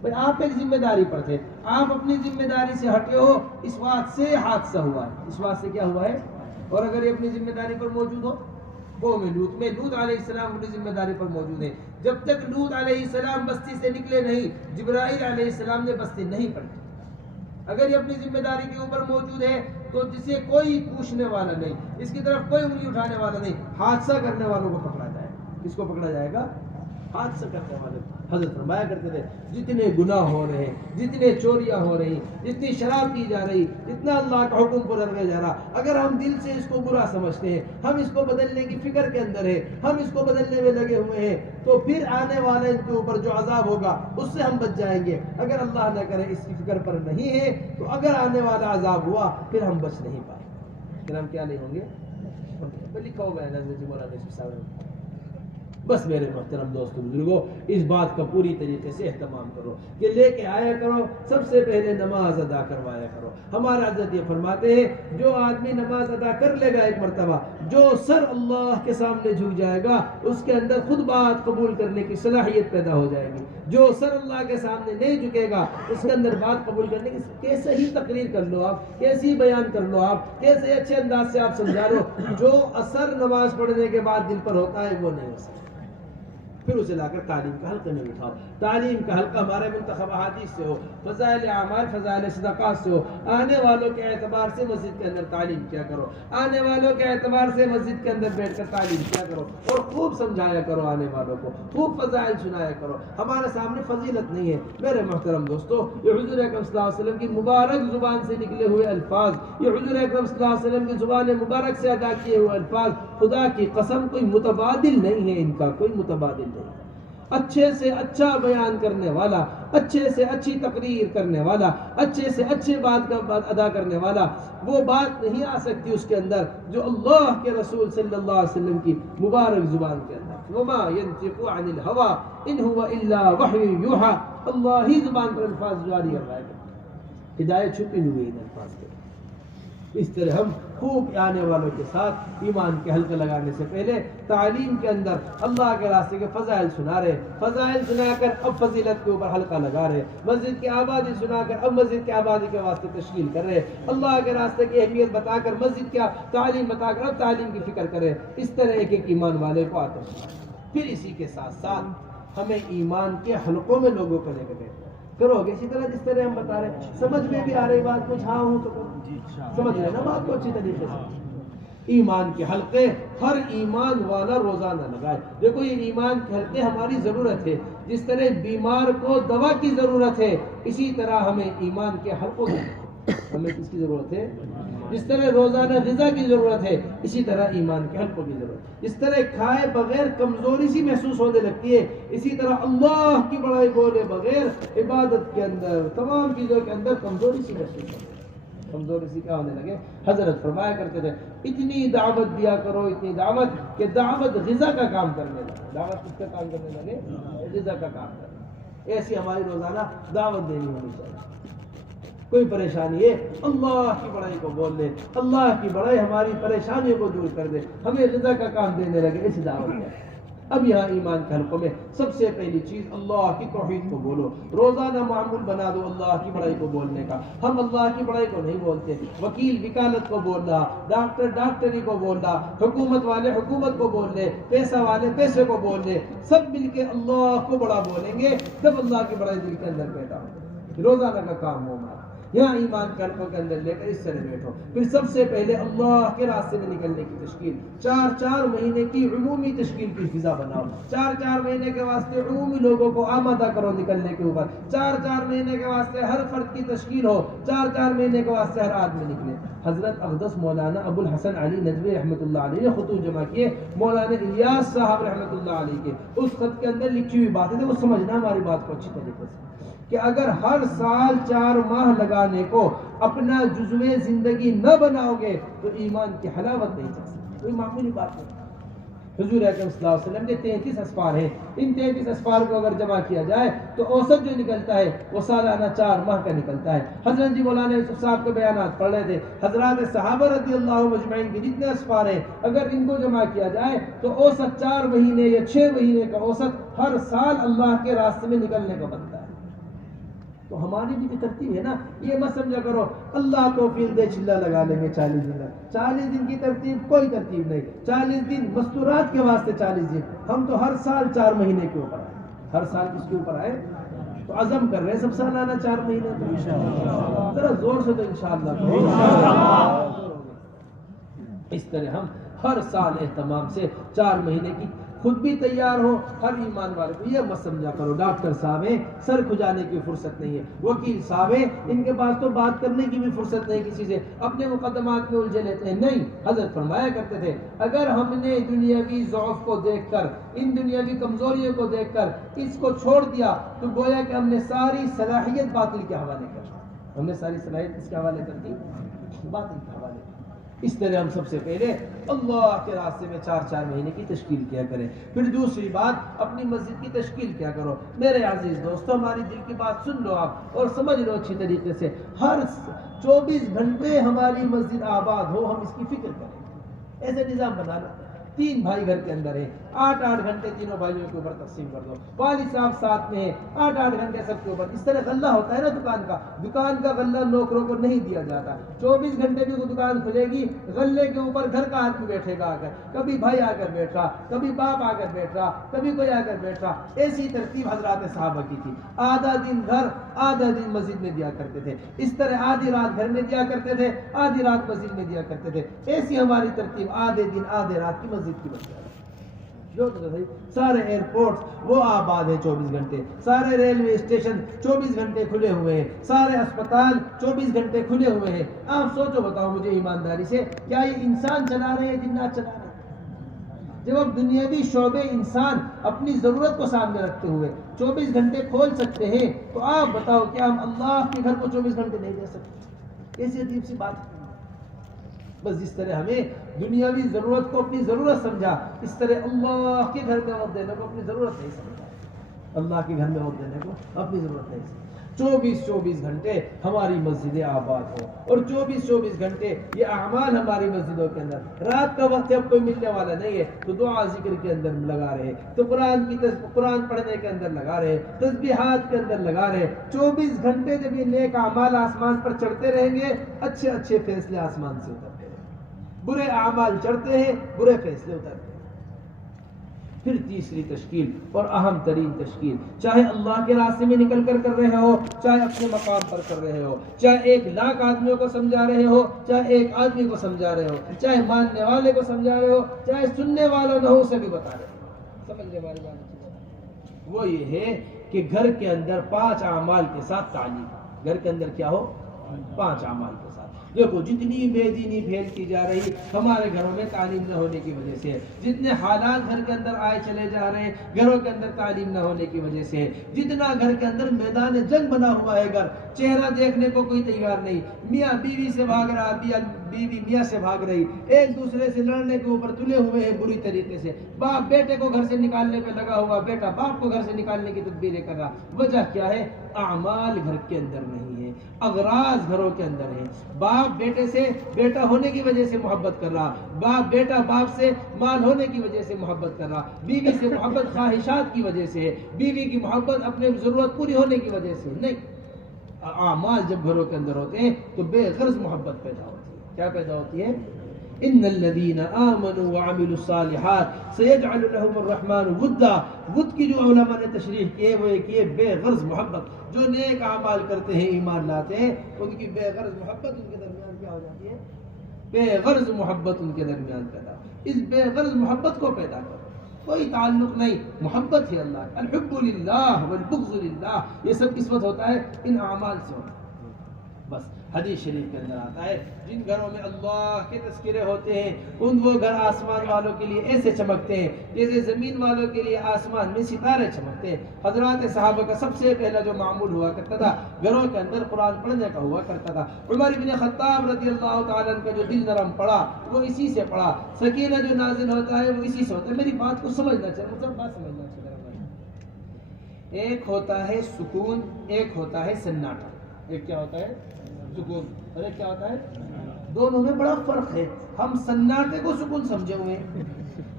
بھائی، آپ ایک ذمہ داری پر تھے، آپ اپنی ذمہ داری سے ہٹے ہو، اس بات سے حادثہ ہوا ہے، اس بات سے کیا ہوا ہے؟ اور اگر یہ اپنی ذمہ داری پر موجود ہو، قوم لوط علیہ السلام اپنی ذمہ داری پر موجود ہے، جب تک لوط علیہ السلام بستی سے نکلے نہیں، جبرائیل علیہ السلام نے بستی نہیں پلٹی۔ اگر یہ اپنی ذمہ داری کے اوپر موجود ہے تو جسے کوئی پوچھنے والا نہیں، اس کی طرف کوئی انگلی اٹھانے والا نہیں، حادثہ کرنے والوں کو پکڑا جائے گا۔ کس کو پکڑا جائے گا؟ حادثہ کرنے والے۔ حضرت فرمایا کرتے تھے جتنے گناہ ہو رہے ہیں، جتنے چوریاں ہو رہی، جتنی شراب پی جا رہی، جتنا اللہ کا حکم پر رکھا جا رہا، اگر ہم دل سے اس کو برا سمجھتے ہیں، ہم اس کو بدلنے کی فکر کے اندر ہے، ہم اس کو بدلنے میں لگے ہوئے ہیں، تو پھر آنے والے ان کے اوپر جو عذاب ہوگا اس سے ہم بچ جائیں گے۔ اگر اللہ نہ کرے اس کی فکر پر نہیں ہے تو اگر آنے والا عذاب ہوا پھر ہم بچ نہیں پائیں گے۔ پھر ہم کیا نہیں ہوں گے؟ لکھا ہوگا ہے حضرت مولانا یوسف صاحب۔ بس میرے محترم دوستو بزرگوں، اس بات کا پوری طریقے سے اہتمام کرو کہ لے کے آیا کرو، سب سے پہلے نماز ادا کروایا کرو۔ ہمارا حضرت یہ فرماتے ہیں جو آدمی نماز ادا کر لے گا ایک مرتبہ، جو سر اللہ کے سامنے جھک جائے گا، اس کے اندر خود بات قبول کرنے کی صلاحیت پیدا ہو جائے گی۔ جو سر اللہ کے سامنے نہیں جھکے گا، اس کے اندر بات قبول کرنے کی، کیسے ہی تقریر کر لو آپ، کیسی بیان کر لو آپ، کیسے اچھے انداز سے آپ سمجھا لو، جو اثر نماز پڑھنے کے بعد دل پر ہوتا ہے وہ نہیں ہو سکتا۔ پھر اسے لا کر تعلیم کا حلقے میں بٹھاؤ۔ تعلیم کا حلقہ ہمارے منتخب احادیث سے ہو، فضائل اعمال، فضائل صدقات سے ہو، آنے والوں کے اعتبار سے مسجد کے اندر تعلیم کیا کرو، آنے والوں کے اعتبار سے مسجد کے اندر بیٹھ کر تعلیم کیا کرو، اور خوب سمجھایا کرو آنے والوں کو، خوب فضائل سنایا کرو۔ ہمارے سامنے فضیلت نہیں ہے میرے محترم دوستو، یہ حضور اکرم صلی اللہ علیہ وسلم کی مبارک زبان سے نکلے ہوئے الفاظ، یہ حضور اکرم صلی اللہ علیہ وسلم کی زبان مبارک سے ادا کیے ہوئے الفاظ، خدا کی قسم کوئی متبادل نہیں ہے، ان کا کوئی متبادل نہیں۔ اچھے سے اچھا بیان کرنے والا، اچھے سے اچھی تقریر کرنے والا، اچھے سے اچھے بات کا ادا کرنے والا، وہ بات نہیں آ سکتی اس کے اندر جو اللہ کے رسول صلی اللہ علیہ وسلم کی مبارک زبان کے اندر۔ وما ينطق عن الهوى ان هو الا وحی یوحى، اللہ ہی زبان پر الفاظ جاری کر رہا ہے، ہدایت چھپی ہوئی ان الفاظ کے۔ اس طرح ہم خوب آنے والوں کے ساتھ ایمان کے حلقے لگانے سے پہلے تعلیم کے اندر اللہ کے راستے کے فضائل سنا رہے، فضائل سنا کر اب فضیلت کے اوپر حلقہ لگا رہے، مسجد کی آبادی سنا کر اب مسجد کی آبادی کے واسطے تشکیل کر رہے، اللہ کے راستے کی اہمیت بتا کر مسجد کیا تعلیم بتا کر اب تعلیم کی فکر کرے۔ اس طرح ایک ایک ایمان والے کو آتا ہے۔ پھر اسی کے ساتھ ساتھ ہمیں ایمان کے حلقوں میں لوگوں کو لے کے بیٹھنا کرو گے، اسی طرح جس طرح ہم بتا رہے ہیں، سمجھ میں بھی آ رہی بات، کچھ ہاں ہوں تو سمجھ رہے نا بات کو اچھی طریقے سے۔ ایمان کے حلقے ہر ایمان والا روزانہ لگائے۔ دیکھو یہ ایمان کے حلقے ہماری ضرورت ہے، جس طرح بیمار کو دوا کی ضرورت ہے، اسی طرح ہمیں ایمان کے حلقوں کی، ہمیں کس کی ضرورت ہے؟ جس طرح روزانہ غذا کی ضرورت ہے، اسی طرح ایمان کے حلقوں کی ضرورت ہے۔ جس طرح کھائے بغیر کمزوری سی محسوس ہونے لگتی ہے، اسی طرح اللہ کی بڑائی بولے بغیر عبادت کے اندر، تمام چیزوں کے اندر کمزوری سی محسوس ہوتی ہے۔ کمزوری سے کیا ہونے لگے؟ حضرت فرمایا کرتے تھے اتنی دعوت دیا کرو، اتنی دعوت کہ دعوت غذا کا کام کرنے لگے۔ دعوت کس کا کام کرنے لگے؟ غذا کا کام کرنے۔ ایسی ہماری روزانہ دعوت دینی ہونی چاہیے۔ کوئی پریشانی ہے اللہ کی بڑائی کو بول لے، اللہ کی بڑائی ہماری پریشانیوں کو دور کر دے، ہمیں غذا کا کام دینے لگے، ایسی دعوت ہے۔ اب یہاں ایمان کے حلقوں میں سب سے پہلی چیز اللہ کی توحید کو بولو، روزانہ معمول بنا دو اللہ کی بڑائی کو بولنے کا۔ ہم اللہ کی بڑائی کو نہیں بولتے، وکیل وکالت کو بول رہا، ڈاکٹر ڈاکٹری کو بول رہا، حکومت والے حکومت کو بول رہے، پیسہ والے پیسے کو بول رہے، سب مل کے اللہ کو بڑا بولیں گے تب اللہ کی بڑائی دل کے اندر پیدا ہو۔ روزانہ کا کام ہو ہمارا، یہاں ایمان کے حلقوں کے اندر لے کر اس طرح بیٹھو۔ پھر سب سے پہلے اللہ کے راستے میں نکلنے کی تشکیل، 4 مہینے کی عمومی تشکیل کی فضا بناؤ۔ 4 مہینے کے واسطے عمومی لوگوں کو آمادہ کرو نکلنے کے اوپر۔ 4 مہینے کے واسطے ہر فرد کی تشکیل ہو، 4 مہینے کے واسطے ہر آدمی نکلے۔ حضرت اقدس مولانا ابو الحسن علی ندوی رحمۃ اللہ علیہ نے خطوط جمع کیے مولانا الیاس صاحب رحمۃ اللہ علیہ کے، اس خط کے اندر لکھی ہوئی باتیں وہ سمجھنا ہماری بات کو اچھی طریقے سے کہ اگر ہر سال 4 ماہ لگانے کو اپنا جزوِ زندگی نہ بناؤ گے تو ایمان کی حلاوت نہیں جا سکتی۔ کوئی معمولی بات نہیں۔ حضور اکرم صلی اللہ علیہ وسلم کے 33 اسفار ہیں، ان 33 اسفار کو اگر جمع کیا جائے تو اوسط جو نکلتا ہے وہ سالانہ 4 ماہ کا نکلتا ہے۔ حضرت جی مولانا یوسف صاحب کے بیانات پڑھ رہے تھے، حضرات صحابہ رضی اللہ مجمعین کے جتنے اسفار ہیں اگر ان کو جمع کیا جائے تو اوسط 4 مہینے یا 6 مہینے کا اوسط ہر سال اللہ کے راستے میں نکلنے کا بنتا ہے۔ تو ہماری بھی ترتیب ہے نا، یہ مت سمجھا کرو اللہ توفیق دے چلا لگا لیں گے 40 دن۔ 40 دن کی ترتیب کوئی ترتیب نہیں، 40 دن مستورات کے واسطے 40 دن۔ ہم تو ہر سال 4 مہینے کے اوپر آئے، ہر سال کس کے اوپر آئے؟ تو عزم کر رہے ہیں سب سالانہ 4 مہینے تو انشاءاللہ، ذرا زور سے تو انشاءاللہ۔ اس طرح ہم ہر سال اہتمام سے 4 مہینے کی خود بھی تیار ہو، ہر ایمان والے کو یہ مت سمجھا کرو ڈاکٹر صاحب ہیں سر کھجانے کی فرصت نہیں ہے، وکیل صاحب ہیں ان کے پاس تو بات کرنے کی بھی فرصت نہیں کسی سے، اپنے مقدمات میں الجھے لیتے ہیں۔ نہیں، حضرت فرمایا کرتے تھے اگر ہم نے دنیاوی ضعف کو دیکھ کر، ان دنیاوی کمزوریوں کو دیکھ کر اس کو چھوڑ دیا تو گویا کہ ہم نے ساری صلاحیت باطل کے حوالے کر دی۔ ہم نے ساری صلاحیت کس کے حوالے کر دی؟ باطل کے حوالے۔ اس طرح ہم سب سے پہلے اللہ کے راستے میں 4 مہینے کی تشکیل کیا کریں۔ پھر دوسری بات، اپنی مسجد کی تشکیل کیا کرو۔ میرے عزیز دوستو، ہماری دل کی بات سن لو آپ اور سمجھ لو اچھی طریقے سے، ہر 24 گھنٹے ہماری مسجد آباد ہو، ہم اس کی فکر کریں۔ ایسے نظام بنا لو، 3 بھائی گھر کے اندر ہیں، 8 گھنٹے تینوں بھائیوں کے اوپر تقسیم کر دو، والد صاحب ساتھ میں ہیں، 8 گھنٹے سب کے اوپر۔ اس طرح غلہ ہوتا ہے نا دکان کا غلہ نوکروں کو نہیں دیا جاتا، 24 گھنٹے بھی وہ دکان کھلے گی، غلے کے اوپر گھر کا آدمی بیٹھے گا آ کر، کبھی بھائی آ کر بیٹھ رہا، کبھی باپ آ کر بیٹھ رہا، کبھی کوئی آ کر بیٹھ رہا۔ ایسی ترتیب حضرات صحابہ کی تھی، آدھا دن گھر آدھا دن مسجد میں دیا کرتے تھے، اس طرح آدھی رات گھر میں دیا کرتے تھے، آدھی رات مسجد میں دیا کرتے تھے۔ ایسی ہماری ترتیب آدھے دن آدھے رات کی مسجد کی بن جائے۔ سارے ایئرپورٹس وہ آباد ہیں 24 گھنٹے، سارے ریلوے اسٹیشن 24 گھنٹے کھلے ہوئے ہیں، سارے اسپتال 24 گھنٹے کھلے ہوئے ہیں۔ آپ سوچو، بتاؤ مجھے ایمانداری سے، کیا یہ انسان چلا رہے ہیں جنات چلا رہے ہیں؟ جب اب دنیاوی شعبے انسان اپنی ضرورت کو سامنے رکھتے ہوئے 24 گھنٹے کھول سکتے ہیں تو آپ بتاؤ کیا ہم اللہ کے گھر کو 24 گھنٹے نہیں دے سکتے؟ ایسی عجیب سی بات ہے۔ بس جس طرح ہمیں دنیاوی ضرورت کو اپنی ضرورت سمجھا، اس طرح اللہ کے گھر میں وقت دینے کو اپنی ضرورت نہیں سمجھا، اللہ کے گھر میں وقت دینے کو اپنی ضرورت نہیں سمجھا۔ 24 گھنٹے ہماری مسجدیں آباد ہوں اور 24 گھنٹے یہ اعمال ہماری مسجدوں کے اندر۔ رات کا وقت جب کوئی ملنے والا نہیں ہے تو دعا ذکر کے اندر لگا رہے، تو قرآن پڑھنے کے اندر لگا رہے، تسبیحات کے اندر لگا رہے۔ 24 گھنٹے جب یہ نیک اعمال آسمان پر چڑھتے رہیں گے، اچھے اچھے فیصلے آسمان سے اترتے ہیں، برے اعمال چڑھتے ہیں، برے فیصلے اترتے ہیں۔ پھر تیسری تشکیل اور اہم ترین تشکیل، چاہے اللہ کے راستے میں نکل کر رہے ہو، چاہے اپنے مقام پر کر رہے ہو، چاہے 1 لاکھ آدمیوں کو سمجھا رہے ہو، چاہے 1 آدمی کو سمجھا رہے ہو، چاہے ماننے والے کو سمجھا رہے ہو، چاہے سننے والوں نہ ہو، اسے بھی بتا رہے ہو۔ سمجھ لے ہماری بات، وہ یہ ہے کہ گھر کے اندر 5 اعمال کے ساتھ تعلیم، گھر کے اندر کیا ہو؟ 5 اعمال کے ساتھ۔ دیکھو جتنی بے دینی پھیلتی جا رہی ہمارے گھروں میں تعلیم نہ ہونے کی وجہ سے ہے، جتنے حالات گھر کے اندر آئے چلے جا رہے ہیں گھروں کے اندر تعلیم نہ ہونے کی وجہ سے ہے، جتنا گھر کے اندر میدان جنگ بنا ہوا ہے گھر، چہرہ دیکھنے کو کوئی تیار نہیں، میاں بیوی سے بھاگ رہا، بیوی میاں سے بھاگ رہی، ایک دوسرے سے لڑنے کے اوپر تلے ہوئے ہیں بری طریقے سے، باپ بیٹے کو گھر سے نکالنے پہ لگا ہوا، بیٹا باپ کو گھر سے نکالنے کی تدبیریں کر رہا، وجہ کیا ہے؟ اعمال گھر کے اندر نہیں ہے، اغراض گھروں کے اندر ہے، باپ بیٹے سے بیٹا ہونے کی وجہ سے محبت کر رہا، بیٹا باپ سے مال ہونے کی وجہ سے محبت کر رہا، بیوی سے محبت خواہشات کی وجہ سے ہے، بیوی کی محبت اپنے ضرورت پوری ہونے کی وجہ سے نہیں۔ اعمال جب گھروں کے اندر ہوتے ہیں تو بے غرض محبت پیدا ہوتی ہے، کیا پیدا ہوتی ہے؟ ان الذين امنوا وعملوا الصالحات سيجعل لهم الرحمن ودا، ود کی جو علماء نے تشریح کی وہ ایک یہ بے غرض محبت، جو نیک اعمال کرتے ہیں ایمان لاتے ہیں ان کی بے غرض محبت ان کے درمیان کیا ہو جاتی ہے؟ بے غرض محبت ان کے درمیان پیدا ہو، اس بے غرض محبت کو پیدا کرو، کوئی تعلق نہیں، محبت ہے اللہ، الحب للہ والبغض للہ، یہ سب قسمت ہوتا ہے ان اعمال سے ہوتا ہے۔ بس حدیث شریف کے اندر آتا ہے جن گھروں میں اللہ کے تذکرے ہوتے ہیں ان وہ گھر آسمان والوں کے لیے ایسے چمکتے ہیں جیسے زمین والوں کے لیے آسمان میں ستارے چمکتے ہیں۔ حضرات صحابہ کا سب سے پہلا جو معمول ہوا کرتا تھا گھروں کے اندر قرآن پڑھنے کا ہوا کرتا تھا۔ عمر بن خطاب رضی اللہ تعالیٰ عنہ کا جو دل نرم پڑا وہ اسی سے پڑا، سکینہ جو نازل ہوتا ہے وہ اسی سے ہوتا ہے۔ میری بات کو سمجھنا چاہیے، مطلب بات سمجھنا چاہیے۔ ایک ہوتا ہے سکون، ایک ہوتا ہے سناٹا۔ ایک کیا ہوتا ہے؟ سکون، اور ایک کیا ہوتا ہے؟ دونوں میں بڑا فرق ہے۔ ہم سناٹے کو سکون سمجھے ہوئے ہیں،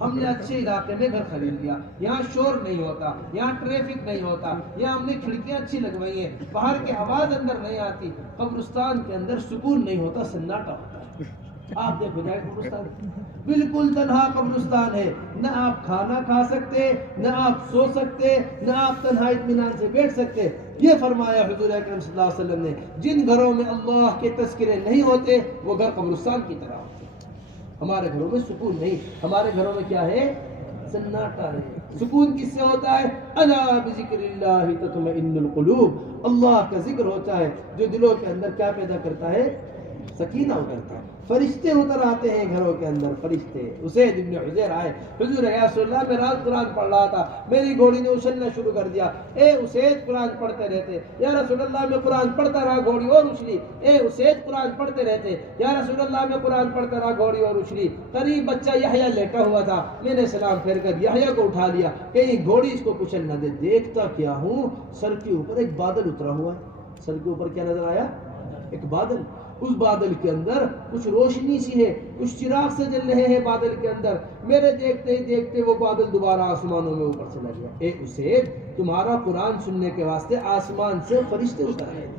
ہم نے اچھے علاقے میں گھر خرید لیا، یہاں شور نہیں ہوتا، یہاں ٹریفک نہیں ہوتا، یہاں ہم نے کھڑکیاں اچھی لگوائی ہیں، باہر کی آواز اندر نہیں آتی۔ قبرستان کے اندر سکون نہیں ہوتا، سناٹا ہوتا ہے۔ آپ دیکھو جائے قبرستان بالکل تنہا قبرستان ہے، نہ آپ کھانا کھا سکتے، نہ آپ سو سکتے، نہ آپ تنہا اطمینان سے بیٹھ سکتے۔ یہ فرمایا حضور اکرم صلی اللہ علیہ وسلم نے، جن گھروں میں اللہ کے تذکرے نہیں ہوتے وہ گھر قبرستان کی طرح ہوتے۔ ہمارے گھروں میں سکون نہیں، ہمارے گھروں میں کیا ہے؟ سناٹا ہے۔ سکون کس سے ہوتا ہے؟ الا بذکر اللہ تطمئن القلوب، اللہ کا ذکر ہوتا ہے جو دلوں کے اندر کیا پیدا کرتا ہے؟ سکینہ اترتا ہے، فرشتے اتر آتے ہیں گھروں کے اندر، فرشتے۔ اسید ابن حضیر آئے، حضور یا رسول اللہ میں رات قرآن پڑھ رہا تھا، میری گھوڑی نے اچھلنا شروع کر دیا۔ اے اسید قرآن پڑھتے رہتے، یا رسول اللہ میں قرآن پڑھتا رہا گھوڑی اور اچھلی۔ اے اسید قرآن پڑھتے رہتے، یا رسول اللہ میں قرآن پڑھتا رہا گھوڑی اور اچھلی۔ قریب بچہ یحییٰ لیٹا ہوا تھا، میں نے سلام پھیر کر یحییٰ کو اٹھا لیا، کہیں گھوڑی اس کو کچل نہ دے۔ دیکھتا کیا ہوں، سر کے اوپر ایک بادل اترا ہوا ہے۔ سر کے اوپر کیا نظر آیا؟ ایک بادل۔ اس بادل کے اندر کچھ روشنی سی ہے، کچھ چراغ سے جل رہے ہیں بادل کے اندر۔ میرے دیکھتے ہی دیکھتے وہ بادل دوبارہ آسمانوں میں اوپر چلا گیا۔ اے اسید، تمہارا قرآن سننے کے واسطے آسمان سے فرشتے اتر رہے ہیں۔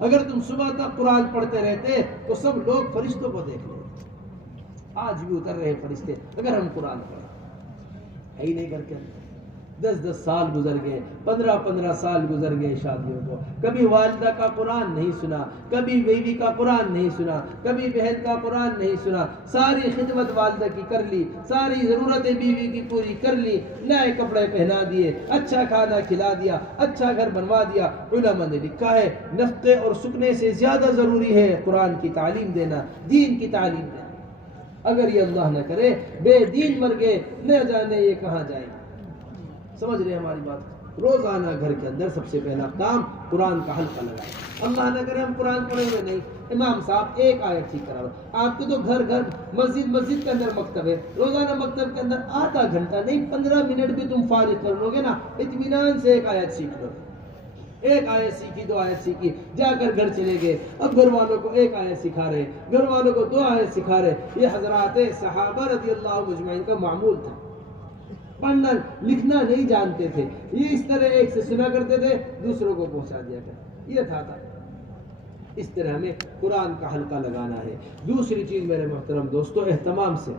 اگر تم صبح تک قرآن پڑھتے رہتے تو سب لوگ فرشتوں کو دیکھ لیتے۔ آج بھی اتر رہے فرشتے اگر ہم قرآن پڑھیں، ہے ہی نہیں کر کے۔ 10 سال گزر گئے، 15 سال گزر گئے شادیوں کو، کبھی والدہ کا قرآن نہیں سنا، کبھی بیوی کا قرآن نہیں سنا، کبھی بہن کا قرآن نہیں سنا۔ ساری خدمت والدہ کی کر لی، ساری ضرورتیں بیوی کی پوری کر لی، نئے کپڑے پہنا دیے، اچھا کھانا کھلا دیا، اچھا گھر بنوا دیا۔ علماء نے لکھا ہے نفقے اور سکنے سے زیادہ ضروری ہے قرآن کی تعلیم دینا، دین کی تعلیم دینا۔ اگر یہ اللہ نہ کرے بے دین مر گئے، نہ جانے یہ کہاں جائیں۔ سمجھ رہے ہیں ہماری بات؟ روزانہ گھر کے اندر سب سے پہلا کام قرآن کا حلقہ لگائیں۔ اللہ نہ کرے ہم قرآن پڑھے ہوئے نہیں، امام صاحب ایک آیت سیکھ کر آپ کو تو گھر مسجد کے اندر مکتب ہے، روزانہ مکتب کے اندر آدھا گھنٹہ نہیں 15 منٹ بھی تم فارغ کر لو گے نا، اطمینان سے ایک آیت سیکھ لو۔ ایک آیت سیکھی، 2 آیت سیکھی، جا کر گھر چلے گئے، اب گھر والوں کو 1 آیت سکھا رہے، گھر والوں کو 2 آیت سکھا رہے۔ یہ حضرات صحابہ رضی اللہ مجمعین کا معمول تھا۔ پڑھنا لکھنا نہیں جانتے تھے، یہ اس طرح ایک سے سنا کرتے تھے، دوسروں کو پہنچا دیا کرتے، یہ تھا۔ اس طرح ہمیں قرآن کا حلقہ لگانا ہے۔ دوسری چیز میرے محترم دوستو، اہتمام سے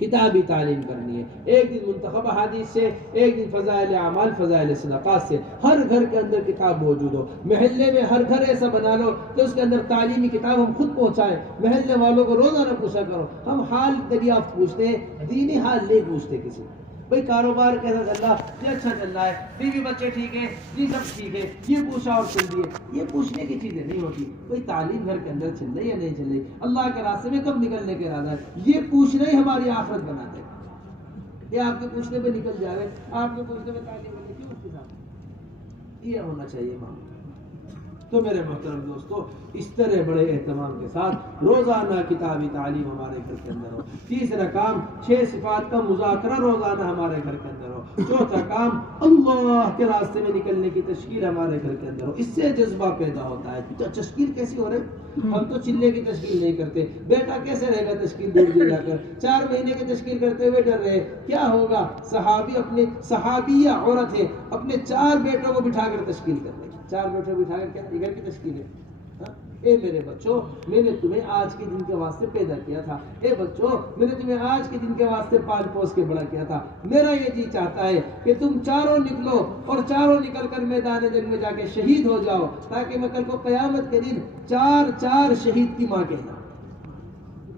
کتابی تعلیم کرنی ہے۔ ایک دن منتخب احادیث سے، ایک دن فضائل اعمال، فضائل صدقات سے، ہر گھر کے اندر کتاب موجود ہو۔ محلے میں ہر گھر ایسا بنا لو کہ اس کے اندر تعلیمی کتاب ہم خود پہنچائیں، محلے والوں کو روزانہ پوچھا کرو۔ ہم حال دریافت پوچھتے ہیں، دینی حال نہیں پوچھتے کسی۔ بھئی کاروبار کیسا چل رہا؟ یہ اچھا چل رہا ہے، بیوی بچے ٹھیک ہے، یہ سب ٹھیک ہے، یہ پوچھا اور سن دیے. یہ پوچھنے کی چیزیں نہیں ہوتی. بھئی تعلیم گھر کے اندر چل رہی ہے یا نہیں چل رہی، اللہ کے راستے میں کب نکلنے کے ارادہ ہے، یہ پوچھنا ہی ہماری آخرت بناتے ہیں. یہ آپ کے پوچھنے پہ نکل جا رہے، آپ کے پوچھنے پہ تعلیم ہونے کیوں اس کے ساتھ؟ یہ ہونا چاہیے معاملہ. تو میرے محترم دوستو، اس طرح بڑے اہتمام کے ساتھ روزانہ کتابی تعلیم ہمارے گھر کے اندر ہو. تیسرا کام 6 صفات کا مذاکرہ روزانہ ہمارے گھر کے اندر ہو. چوتھا کام اللہ کے راستے میں نکلنے کی تشکیل ہمارے گھر کے اندر ہو. اس سے جذبہ پیدا ہوتا ہے. تو تشکیل کیسی ہو رہی؟ ہم تو چلے کی تشکیل نہیں کرتے. بیٹا کیسے رہے گا تشکیل دور دے جا کر 4 مہینے کی تشکیل کرتے ہوئے ڈر رہے. کیا ہوگا؟ صحابی اپنے صحابیہ عورت ہے، اپنے 4 بیٹوں کو بٹھا کر تشکیل کر رہے. 4 بیٹوں بٹھا کر کیا گھر کی تشکیل ہے. اے میرے بچوں، میں نے تمہیں آج کے دن کے واسطے پیدا کیا تھا. اے بچوں، میں نے تمہیں آج کے دن کے واسطے پال پوس کے بڑا کیا تھا. میرا یہ جی چاہتا ہے کہ تم چاروں نکلو اور چاروں نکل کر میدان جنگ میں جا کے شہید ہو جاؤ، تاکہ میں کل کو قیامت کے دن 4 شہید کی ماں کہنا.